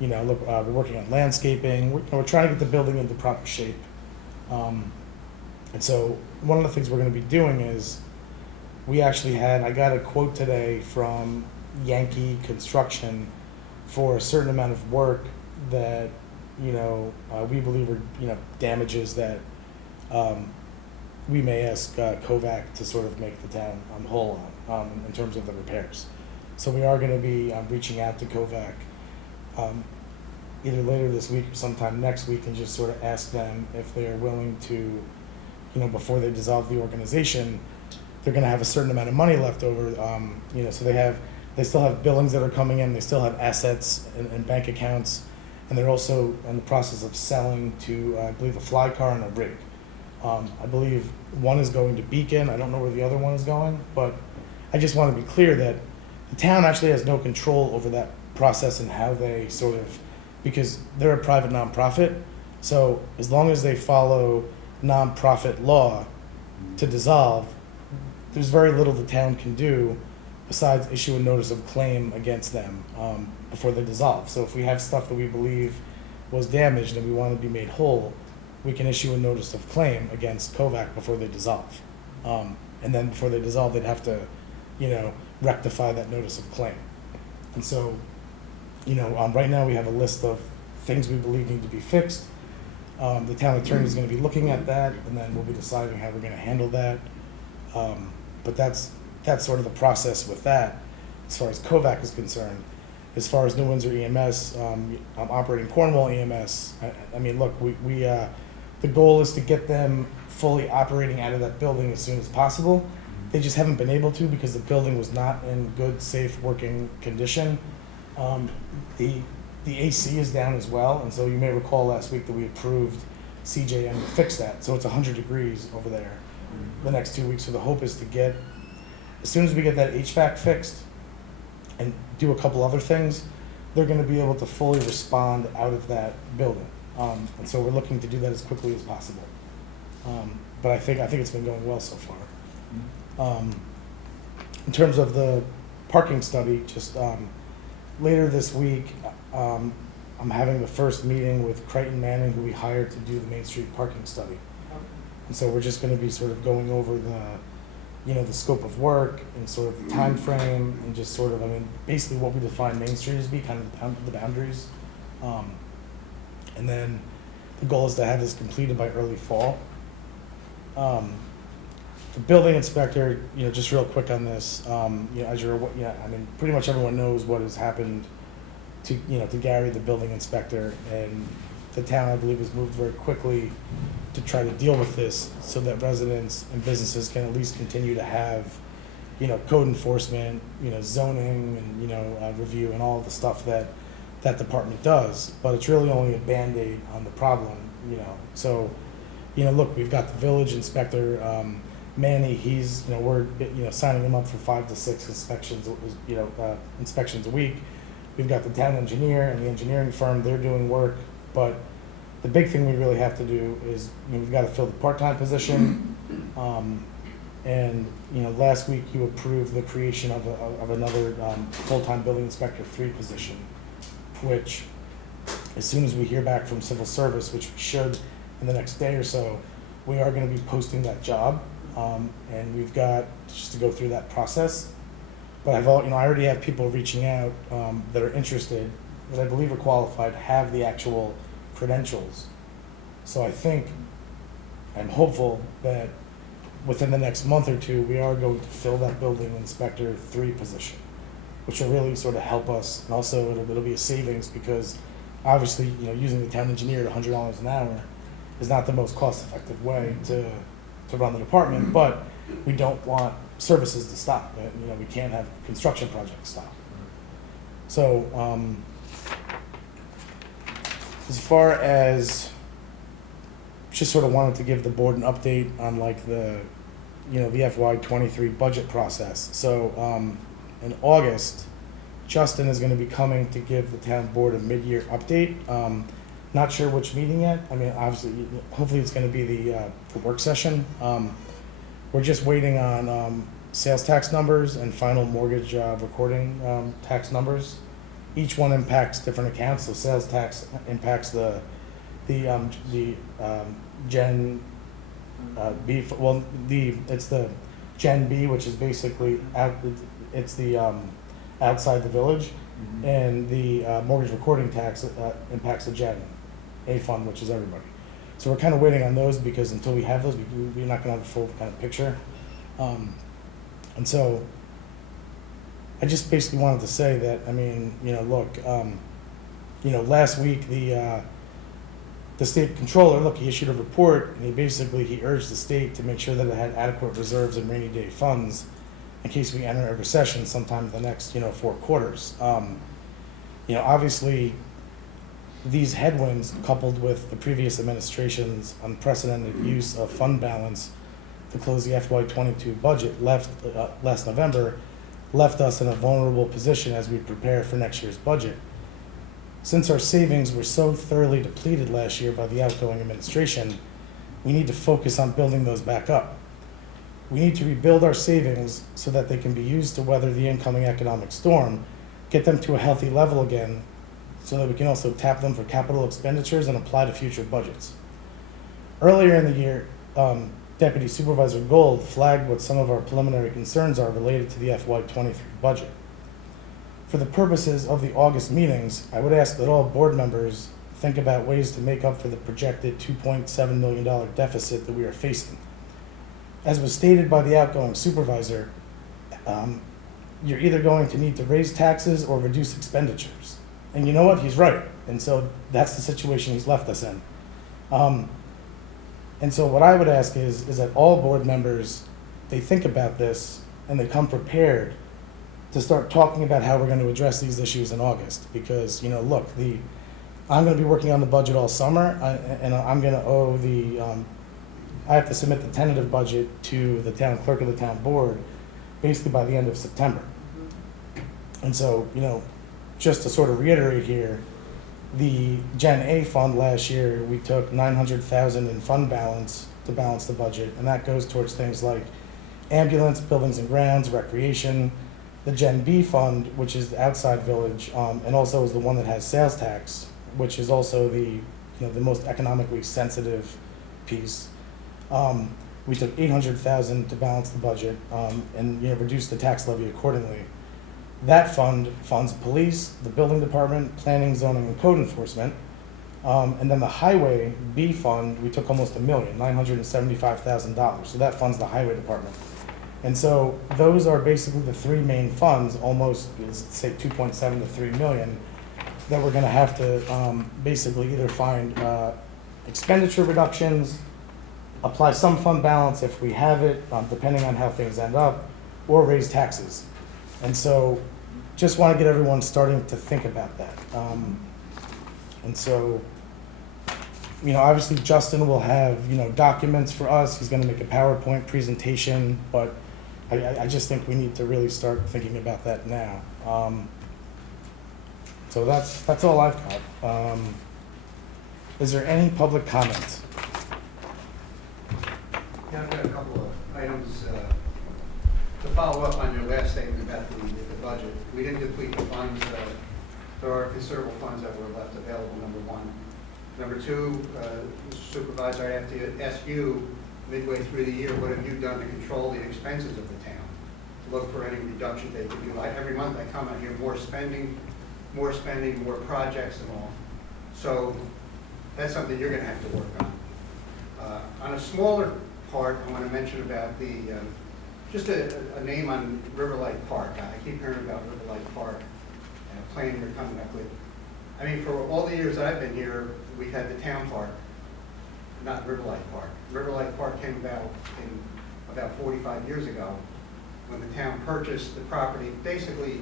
Look, we're working on landscaping. We're trying to get the building into proper shape. And so one of the things we're gonna be doing is, I got a quote today from Yankee Construction for a certain amount of work that, we believe are, damages that we may ask Kovac to sort of make the town whole on in terms of the repairs. So we are going to be reaching out to Kovac either later this week or sometime next week and just sort of ask them if they are willing to, before they dissolve the organization, they're going to have a certain amount of money left over, so they still have billings that are coming in, they still have assets and bank accounts, and they're also in the process of selling to, I believe, a fly car and a rig. I believe one is going to Beacon. I don't know where the other one is going, but I just want to be clear that the town actually has no control over that process and how they because they're a private nonprofit. So as long as they follow nonprofit law to dissolve, there's very little the town can do besides issue a notice of claim against them before they dissolve. So if we have stuff that we believe was damaged and we want to be made whole, we can issue a notice of claim against Kovac before they dissolve. And then before they dissolve, they'd have to, rectify that notice of claim. And so, right now we have a list of things we believe need to be fixed. The town attorney is going to be looking at that, and then we'll be deciding how we're going to handle that. But that's sort of the process with that, as far as Kovac is concerned. As far as New Windsor EMS, I'm operating Cornwall EMS. Look, the goal is to get them fully operating out of that building as soon as possible. They just haven't been able to because the building was not in good, safe working condition. The AC is down as well, and so you may recall last week that we approved CJM to fix that. So it's 100 degrees over there the next 2 weeks. So the hope is to get, as soon as we get that HVAC fixed and do a couple other things, they're going to be able to fully respond out of that building. And so we're looking to do that as quickly as possible. But I think it's been going well so far. In terms of the parking study, just later this week, I'm having the first meeting with Crichton Manning, who we hired to do the Main Street parking study. And so we're just going to be sort of going over the scope of work and sort of the time frame and just sort of, basically what we define Main Street as be, kind of the boundaries. And then the goal is to have this completed by early fall. The building inspector, just real quick on this, as you're, pretty much everyone knows what has happened to Gary, the building inspector, and the town, I believe, has moved very quickly to try to deal with this so that residents and businesses can at least continue to have, code enforcement, zoning and, review and all of the stuff that that department does, but it's really only a Band-Aid on the problem, So, look, we've got the village inspector, Manny, he's, we're, signing him up for 5 to 6 inspections, inspections a week. We've got the town engineer and the engineering firm, they're doing work, but the big thing we really have to do is, we've got to fill the part-time position. And, last week you approved the creation of another full-time building inspector 3 position, which as soon as we hear back from civil service, which we should in the next day or so, we are going to be posting that job. And we've got just to go through that process. But I already have people reaching out that are interested, that I believe are qualified, have the actual credentials. So I'm hopeful that within the next month or two, we are going to fill that building inspector 3 position, which will really sort of help us. And also it'll be a savings because obviously, using the town engineer at $100 an hour is not the most cost-effective way to run the department, but we don't want services to stop. We can't have construction projects stop. So, as far as just sort of wanted to give the board an update on the FY23 budget process. So, in August, Justin is gonna be coming to give the town board a mid-year update. Not sure which meeting yet. I mean, obviously, hopefully it's gonna be the work session. We're just waiting on, sales tax numbers and final mortgage, recording, tax numbers. Each one impacts different accounts. So sales tax impacts the Gen B, well, it's the Gen B, which is basically it's the outside the village, and the mortgage recording tax impacts the Gen A fund, which is everybody. So we're kind of waiting on those because until we have those, we're not going to have a full kind of picture. And so I just basically wanted to say that, I mean, look, last week the state controller, look, he issued a report and he urged the state to make sure that it had adequate reserves and rainy day funds in case we enter a recession sometime in the next, 4 quarters. Obviously these headwinds coupled with the previous administration's unprecedented use of fund balance to close the FY22 budget last November left us in a vulnerable position as we prepare for next year's budget. Since our savings were so thoroughly depleted last year by the outgoing administration, we need to focus on building those back up. We need to rebuild our savings so that they can be used to weather the incoming economic storm, get them to a healthy level again, so that we can also tap them for capital expenditures and apply to future budgets. Earlier in the year, Deputy Supervisor Gold flagged what some of our preliminary concerns are related to the FY23 budget. For the purposes of the August meetings, I would ask that all board members think about ways to make up for the projected $2.7 million deficit that we are facing. As was stated by the outgoing supervisor, you're either going to need to raise taxes or reduce expenditures. And you know what? He's right. And so that's the situation he's left us in. And so what I would ask is that all board members, they think about this and they come prepared to start talking about how we're going to address these issues in August. Because, look, I'm going to be working on the budget all summer, and I'm going to owe I have to submit the tentative budget to the town clerk of the town board basically by the end of September. And so, just to sort of reiterate here, the Gen A fund last year, we took $900,000 in fund balance to balance the budget, and that goes towards things like ambulance, buildings and grounds, recreation. The Gen B fund, which is the outside village, and also is the one that has sales tax, which is also the most economically sensitive piece. We took $800,000 to balance the budget, and reduced the tax levy accordingly. That fund funds police, the building department, planning, zoning, and code enforcement. And then the highway B fund, we took almost $1 million, $975,000. So that funds the highway department. And so those are basically the 3 main funds, almost, say, 2.7 to 3 million, that we're going to have to basically either find expenditure reductions, apply some fund balance if we have it, depending on how things end up, or raise taxes. And so just want to get everyone starting to think about that. And so, obviously Justin will have, documents for us. He's going to make a PowerPoint presentation, but I just think we need to really start thinking about that now. So that's all I've got. Is there any public comment? Yeah, I've got a couple of items to follow up on your last statement about the budget. We didn't deplete the funds. There are considerable funds that were left available, number one. Number two, Mr. Supervisor, I have to ask you, midway through the year, what have you done to control the expenses of the town? To look for any reduction they could do. Every month I come out here, more spending, more projects and all. So that's something you're going to have to work on. On a smaller part, I want to mention about just a name on Riverlight Park. I keep hearing about Riverlight Park and a plan you're coming up with. I mean, for all the years that I've been here, we've had the town park, not Riverlight Park. Riverlight Park came about 45 years ago when the town purchased the property basically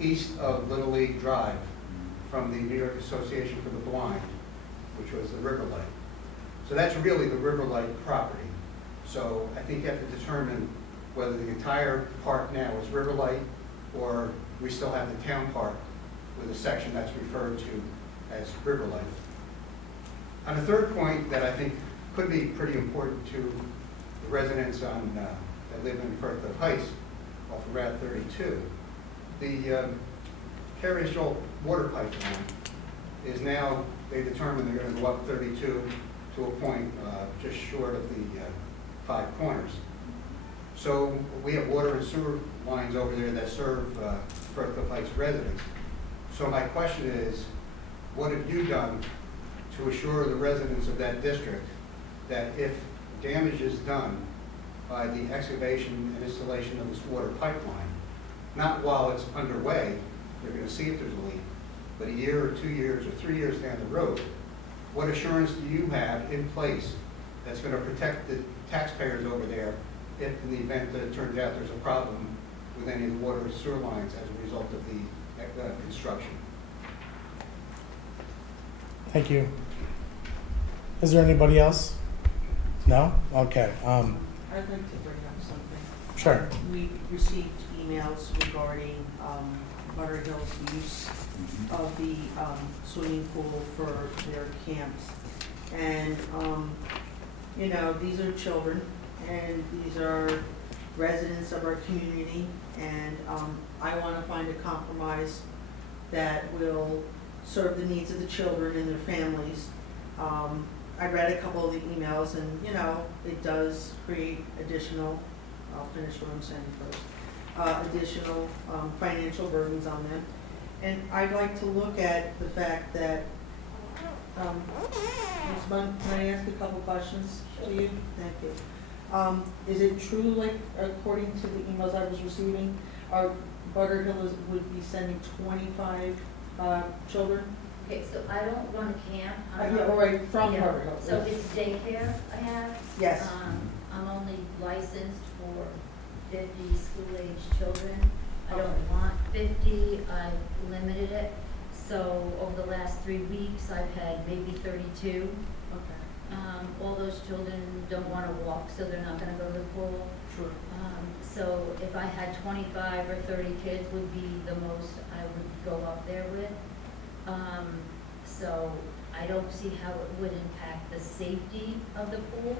east of Little League Drive from the New York Association for the Blind, which was the Riverlight. So that's really the Riverlight property. So I think you have to determine whether the entire park now is Riverlight or we still have the town park with a section that's referred to as River Life. On the third point that I think could be pretty important to the residents on, that live in Firth of Heights off of Route 32, the Carriage Jolt water pipeline is now, they determined they're going to go up 32 to a point just short of the 5 corners. So we have water and sewer lines over there that serve Firth of Heights residents. So my question is, what have you done to assure the residents of that district that if damage is done by the excavation and installation of this water pipeline, not while it's underway, they're going to see if there's a leak, but a year or 2 years or 3 years down the road, what assurance do you have in place that's going to protect the taxpayers over there if in the event that it turns out there's a problem with any of the water or sewer lines as a result of the construction? Thank you. Is there anybody else? No? Okay. I'd like to bring up something. Sure. We received emails regarding Butterhill's use of the swimming pool for their camps. And, you know, these are children, and these are residents of our community, and I want to find a compromise that will serve the needs of the children and their families. I read a couple of the emails, and, you know, it does create additional, I'll finish what I'm saying first, additional financial burdens on them. And I'd like to look at the fact that, Ms. Bunn, can I ask a couple questions to you? Thank you. Is it true, like, according to the emails I was receiving, our Butterhill would be sending 25 children? Okay, so I don't run a camp. Yeah, all right, from Yeah. Butterhill. So it's daycare I have. Yes. I'm only licensed for 50 school-age children. I don't want 50, I've limited it. So over the last 3 weeks, I've had maybe 32. Okay. All those children don't want to walk, so they're not going to go to the pool. Sure. So if I had 25 or 30 kids would be the most I would go up there with. So I don't see how it would impact the safety of the pool.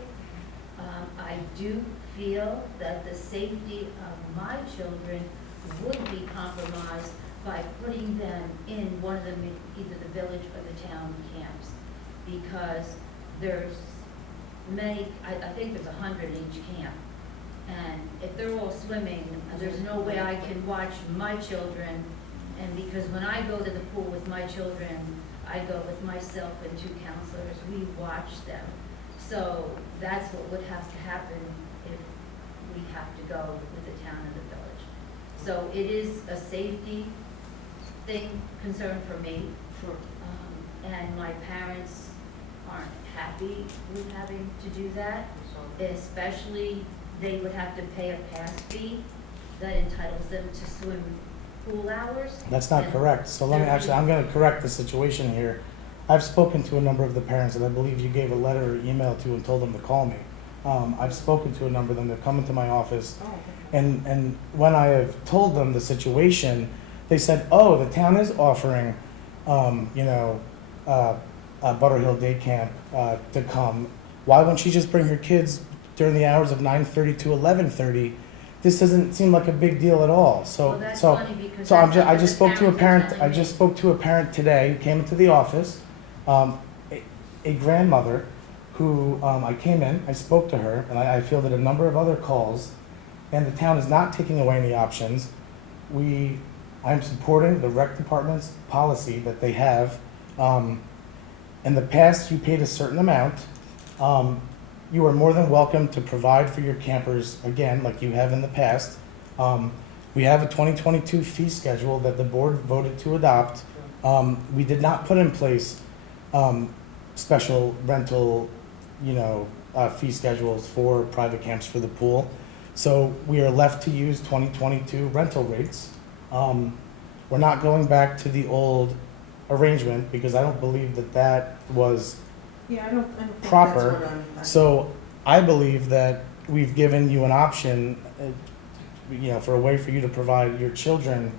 I do feel that the safety of my children would be compromised by putting them in one of the, either the village or the town camps, because there's many, I think there's 100 in each camp. And if they're all swimming, there's no way I can watch my children. And because when I go to the pool with my children, I go with myself and 2 counselors, we watch them. So that's what would have to happen if we have to go with the town and the village. So it is a safety concern for me. Sure. And my parents aren't happy with having to do that, especially they would have to pay a pass fee that entitles them to swim pool hours. That's not correct. So let me actually, I'm going to correct the situation here. I've spoken to a number of the parents, and I believe you gave a letter or email to and told them to call me. I've spoken to a number of them. They've come into my office, and when I have told them the situation, they said, "Oh, the town is offering, Butterhill Day Camp to come. Why won't she just bring her kids during the hours of 9:30 to 11:30?" This doesn't seem like a big deal at all. Well, that's funny because I just spoke to a parent. I just spoke to a parent today who came into the office, a grandmother who I came in. I spoke to her, and I fielded a number of other calls, and the town is not taking away any options. I'm supporting the rec department's policy that they have. In the past, you paid a certain amount. You are more than welcome to provide for your campers, again, like you have in the past. We have a 2022 fee schedule that the board voted to adopt. We did not put in place special rental, fee schedules for private camps for the pool. So we are left to use 2022 rental rates. We're not going back to the old arrangement because I don't believe that was Yeah, I don't think proper. that's what I'm. So I believe that we've given you an option, for a way for you to provide your children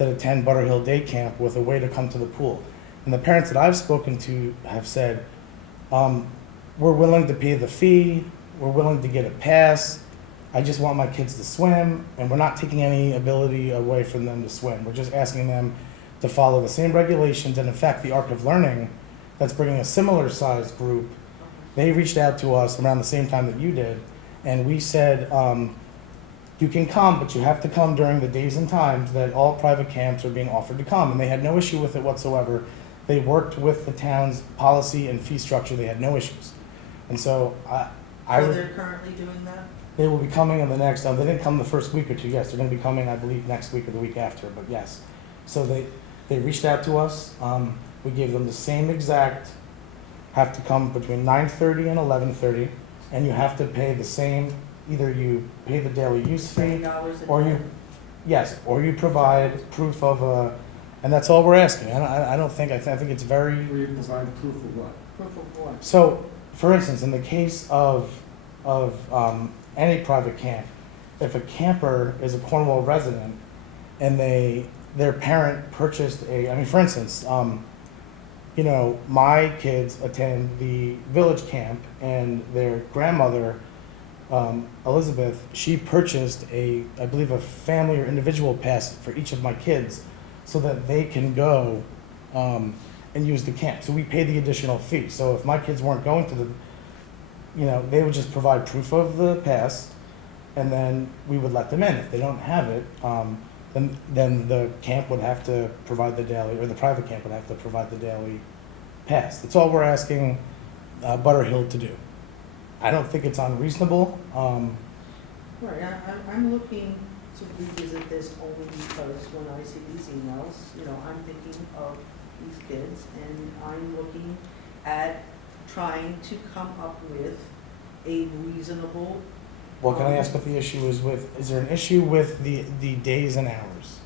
that attend Butterhill Day Camp with a way to come to the pool. And the parents that I've spoken to have said, we're willing to pay the fee, we're willing to get a pass, I just want my kids to swim, and we're not taking any ability away from them to swim. We're just asking them to follow the same regulations, and in fact, the Arc of Learning, that's bringing a similar sized group, they reached out to us around the same time that you did, and we said, you can come, but you have to come during the days and times that all private camps are being offered to come, and they had no issue with it whatsoever. They worked with the town's policy and fee structure, they had no issues. And so I So would, they're currently doing that? they will be coming in the next, they didn't come the first week or two, yes, they're gonna be coming, I believe, next week or the week after, but yes. So they reached out to us, we gave them the same exact, have to come between 9:30 and 11:30, and you have to pay the same, either you pay the daily use fee, $20 a or you, day? yes, or you provide proof of and that's all we're asking. I don't think, I think it's very, Will you provide proof of what? Proof of what? so, for instance, in the case of any private camp, if a camper is a Cornwall resident and their parent purchased for instance, you know, my kids attend the village camp and their grandmother, Elizabeth, she purchased I believe a family or individual pass for each of my kids so that they can go and use the camp. So we pay the additional fee. So if my kids weren't going to you know, they would just provide proof of the pass, and then we would let them in. If they don't have it, then the camp would have to provide the daily, or the private camp would have to provide the daily pass. That's all we're asking Butterhill to do. I don't think it's unreasonable. Right, I'm looking to revisit this only because when I see these emails, you know, I'm thinking of these kids, and I'm looking at trying to come up with a reasonable. Well, can I ask what the issue is with, is there an issue with the days and hours?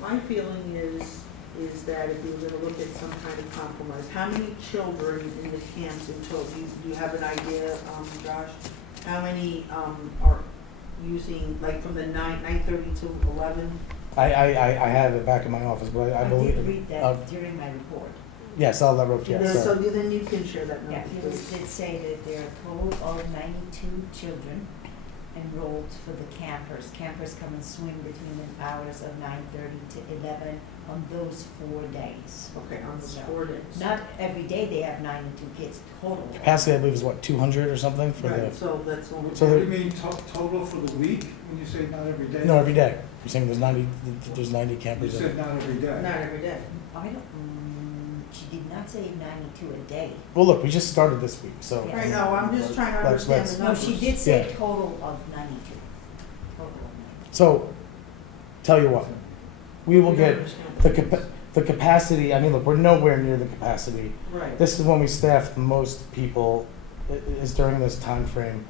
My feeling is that if we were gonna look at some kind of compromise, how many children in the camps in total, do you have an idea, Josh? How many, are using, like, from the 9:30 to 11? I have it back in my office, but I believe. did read that during my report. Yes, I'll let Roach, yes, So sir. then you can share that Yeah, number. it did say that there are a total of 92 children enrolled for the campers. Campers come and swim between the hours of 9:30 to 11 on those 4 days. Okay, on the So, 4 days. Not every day they have 92 kids total. Capacity, I believe, is what, 200 or something for Right, the, so that's only. So What do there- you mean total for the week, when you say not every day? no, every day. You're saying there's 90 You campers in said it. not every day. Not every day. I don't, she did not say 92 a day. Well, look, we just started this week, so. Yeah. Right, no, I'm just trying to Let's- understand let's- the No, numbers. she did say Yeah. total of 92. Total of 92. So, tell you what, we will We get understand the capacity, I mean, look, we're nowhere near the capacity. Right. This is when we staff the most people, is during this time frame.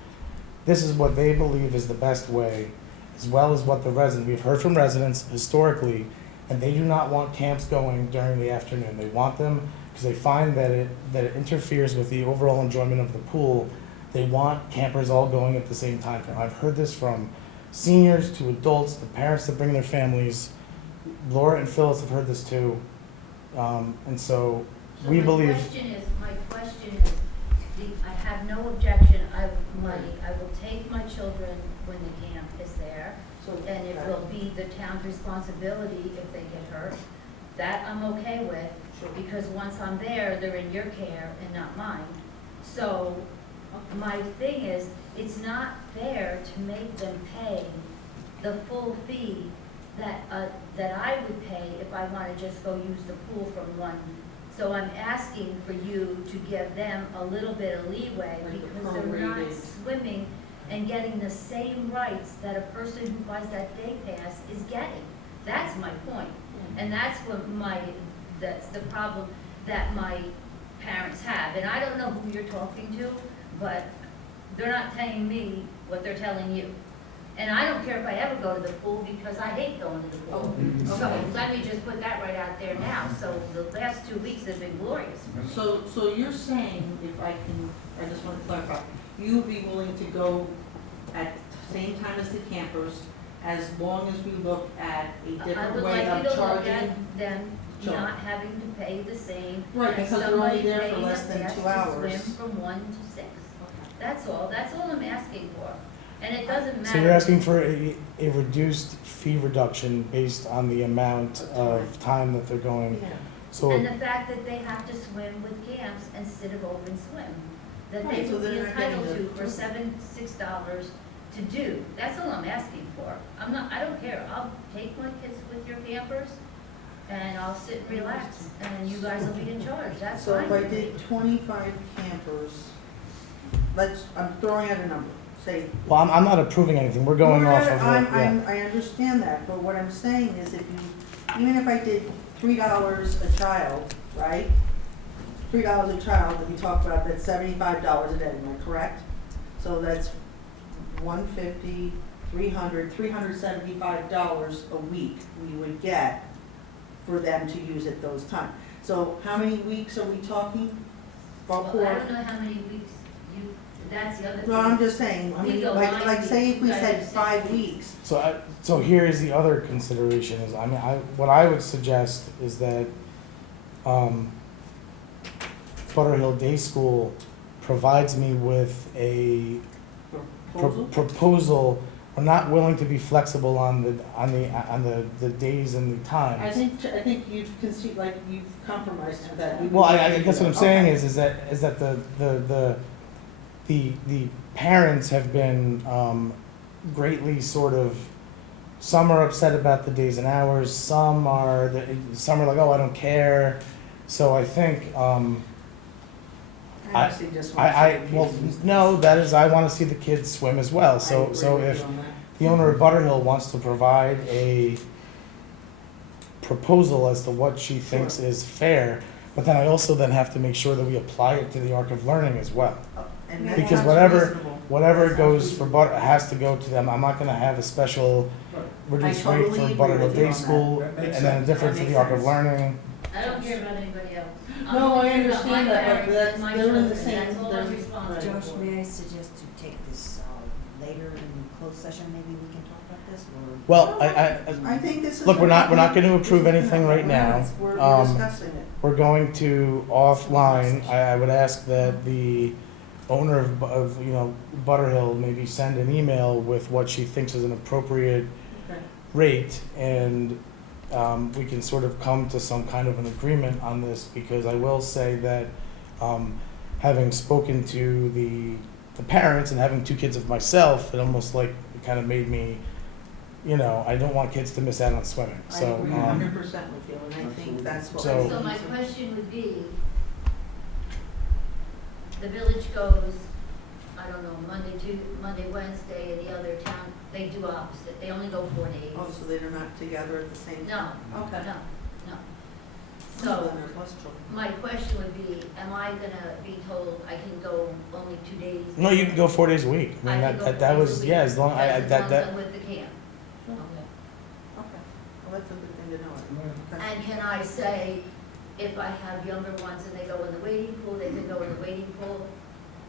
This is what they believe is the best way, as well as what we've heard from residents historically, and they do not want camps going during the afternoon. They want them because they find that it interferes with the overall enjoyment of the pool. They want campers all going at the same time frame. I've heard this from seniors to adults, to parents that bring their families. Laura and Phyllis have heard this too. And so we believe. My question is, I have no objection, I will take my children when the camp is there, and it will be the town's responsibility if they get hurt. That I'm okay with, because once I'm there, they're in your care and not mine. So, my thing is, it's not fair to make them pay the full fee that I would pay if I want to just go use the pool from one. So I'm asking for you to give them a little bit of leeway, Like a because they're not prorated. swimming and getting the same rights that a person who buys that day pass is getting. That's my point. And that's what that's the problem that my parents have. And I don't know who you're talking to, but they're not telling me what they're telling you. And I don't care if I ever go to the pool, because I hate going to the pool. Oh, So okay. let me just put that right out there now. So the last 2 weeks have been glorious. So you're saying, if I just want to clarify, you would be willing to go at the same time as the campers as long as we look at a I different would way like of you to look charging. at them Sure. not having to pay the same Right, as because they're only somebody there for paying less a than pass 2 to hours. swim from 1 to 6. That's all I'm asking for. And it doesn't matter. So you're asking for a reduced fee reduction based on the amount of time that they're going, Yeah. so. And the fact that they have to swim with camps instead of open swim, that they Right, so would be they're not getting entitled the- to for $6 to do. That's all I'm asking for. I don't care. I'll take my kids with your campers and I'll sit and relax and you guys will be in charge. That's So fine if I with me. did 25 campers, I'm throwing out a number, say. Well, I'm not approving anything, we're going No, off no, of, I'm, yeah. I understand that, but what I'm saying is if you, even if I did $3 a child, right? $3 a child that we talked about, that's $75 a day, am I correct? So that's $150, $300, $375 a week we would get for them to use at those times. So how many weeks are we talking? Well, I don't know how many weeks that's the other thing. Well, I'm just saying, I We mean, go like 9 say if we weeks, said guys, 5 6 weeks. So here's the other consideration is, what I would suggest is that, Butterhill Day School provides me with a proposal. We're not willing to be flexible on the days and the times. I think you've conceded, like, you've compromised with that. Well, I guess what I'm saying is that the parents have been greatly sort of, some are upset about the days and hours, some are like, oh, I don't care. So I think, I honestly just want to see the well, kids. no, that is, I wanna see the kids swim as well, I so agree with if you on that. the owner of Butterhill wants to provide a proposal as to what she thinks is fair, but then I also then have to make sure that we apply it to the Arc of Learning as well. And that Because sounds whatever reasonable. That goes sounds for Butter, has to go to them, I'm not gonna have a special reduced I rate totally for agree Butterhill with you Day on that. School, That and makes then a sense. different That for the makes Arc of sense. Learning. I don't care about anybody else. No, I I'm concerned about understand my that, but parents that's, and my they're in the children. same, That's all they're, I'm responsible right. Josh, may I suggest to take this later in closed session, maybe we can talk about this, or? Well, I think this is. look, we're not gonna this approve is- anything no, right we're not. now. We're discussing it. We're going to offline, I would ask that the owner of Butterhill maybe send an email with what she thinks is an appropriate Okay. rate, and we can sort of come to some kind of an agreement on this, because I will say that having spoken to the parents and having 2 kids of myself, it almost like it kind of made me, I don't want kids to miss out on swimming, I so. agree 100% with you, and I think that's what. So- we So need my to- question would be, the village goes, I don't know, Monday, Wednesday, and the other town, they do opposite, they only go 4 days. Oh, so they're not together at the same No, time? Okay. no. So So, then there's less trouble. my question would be, am I gonna be told I can go only 2 days? No, you can go 4 days a week. I mean, I can go that 4 days was, a yeah, week. as long, As long as that, I'm with the camp. Sure. Okay. Okay, well, that's a good thing to know. Okay. And can I say, if I have younger ones and they go in the wading pool, they can go in the wading pool?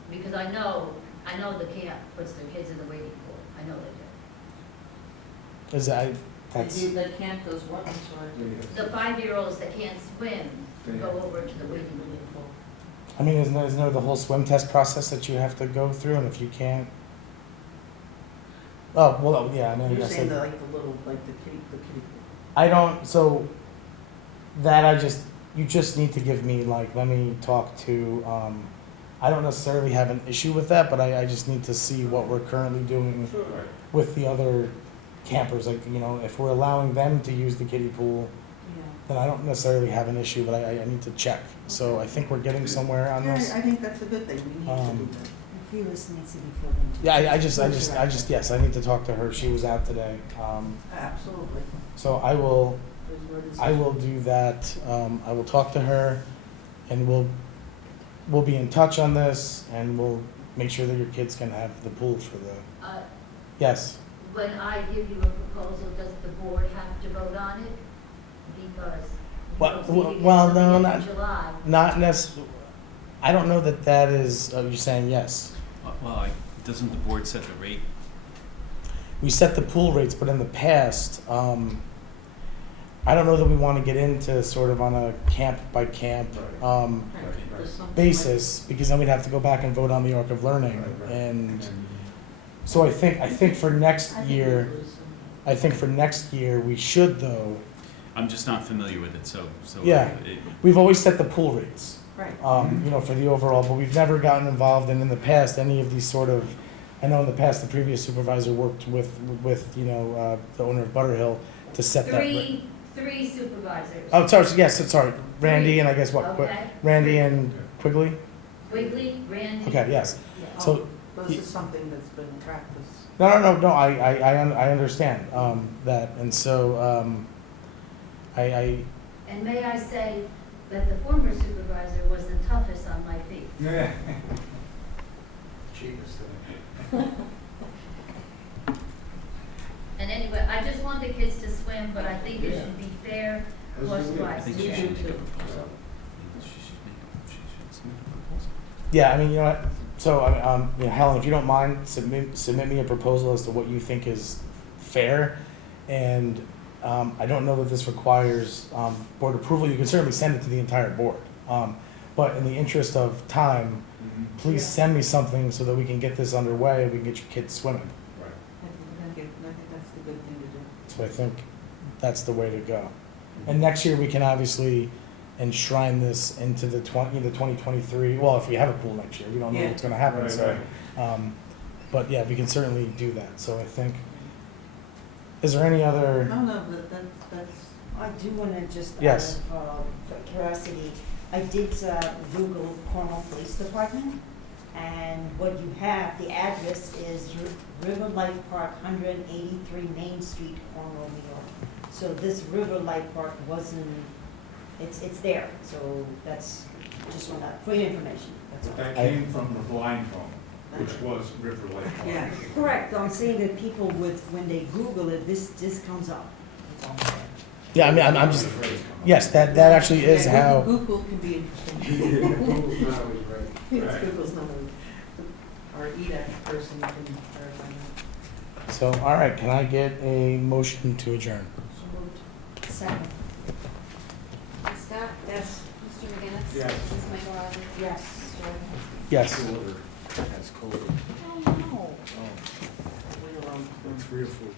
Because I know the camp puts their kids in the wading pool, I know they do. is that, that's, They can't, those what, I'm sorry. The 5-year-olds that can't swim go over to the wading pool. I mean, isn't there the whole swim test process that you have to go through, and if you can't? Oh, well, yeah, I mean, You're yes, saying that like the little, like the kitty pool. I don't, so, you just need to give me, like, let me talk to, I don't necessarily have an issue with that, but I just need to see what we're currently doing Sure. with the other campers, like, if we're allowing them to use the kiddie pool, Yeah. then I don't necessarily have an issue, but I need to check. So I think we're getting somewhere on Yeah, this. I think that's a good thing, we need to do that. The fee list needs to be filled in. Yeah, I just, yes, I need to talk to her. She was out today. Absolutely. So I will There's no decision. do that. I will talk to her, and we'll be in touch on this, and we'll make sure that your kids can have the pool for the, yes. When I give you a proposal, does the board have to vote on it? Because Well, no, in not, July. not necessarily. I don't know that is, you're saying yes. Well, doesn't the board set the rate? we set the pool rates, but in the past, I don't know that we want to get into sort of on a camp by camp There's something basis, because then we'd have to go back and vote on the Arc of Learning. And so I think for next year, we should though, I'm just not familiar with it, so. Yeah. We've always set the pool rates, Right. you know, for the overall, but we've never gotten involved in the past, any of these sort of, I know in the past, the previous supervisor worked with, you know, the owner of Butterhill to set that rate. Three supervisors. Oh, sorry, yes, sorry, Randy and I guess what, Okay. Randy and Quigley? Wiggly, Randy. Okay, yes. Yeah. So, This is something that's been practiced. no, I understand, that, and so, And may I say that the former supervisor was the toughest on my feet. Yeah. Cheapest. And anyway, I just want the kids to swim, but I think it should be fair As do we. I cost-wise. think You she do should make too. a proposal. She should submit a proposal. yeah, I mean, you know what, so, you know, Helen, if you don't mind, submit me a proposal as to what you think is fair, and, I don't know that this requires, board approval, you can certainly send it to the entire board, but in the interest of time, please send me something so that we can get this underway, and we can get your kids swimming. I think that's the good thing to do. So I think that's the way to go. And next year, we can obviously enshrine this into the 2023, well, if we have a pool next year, we don't know Yeah. what's gonna happen, Right, so. But yeah, we can certainly do that, so I think, is there any other, No, but that's, I do want to just, Yes. out of curiosity, I did Google Cornwall Police Department, and what you have, the address is River Life Park, 183 Main Street, Cornwall, New York. So this River Life Park wasn't, it's there, so that's, just want that, for your information, that's all. That came from the blind phone, which was River Lake Park. yeah. Correct, I'm saying that people would, when they Google it, this comes up. That's all I'm saying. yeah, I mean, I'm just, yes, that actually is Yeah, how, Google can be interesting. Google's not always right. It's Right. Google's not our EDAC person can verify that. so, all right, can I get a motion to adjourn? So moved. Second. Ms. Scott? Yes. Mr. McGinnis? Yes. Ms. Michael Rogers? Yes. Mr. Evans? Yes. That's COVID. Oh, no. Wait around. 3 or 4 days.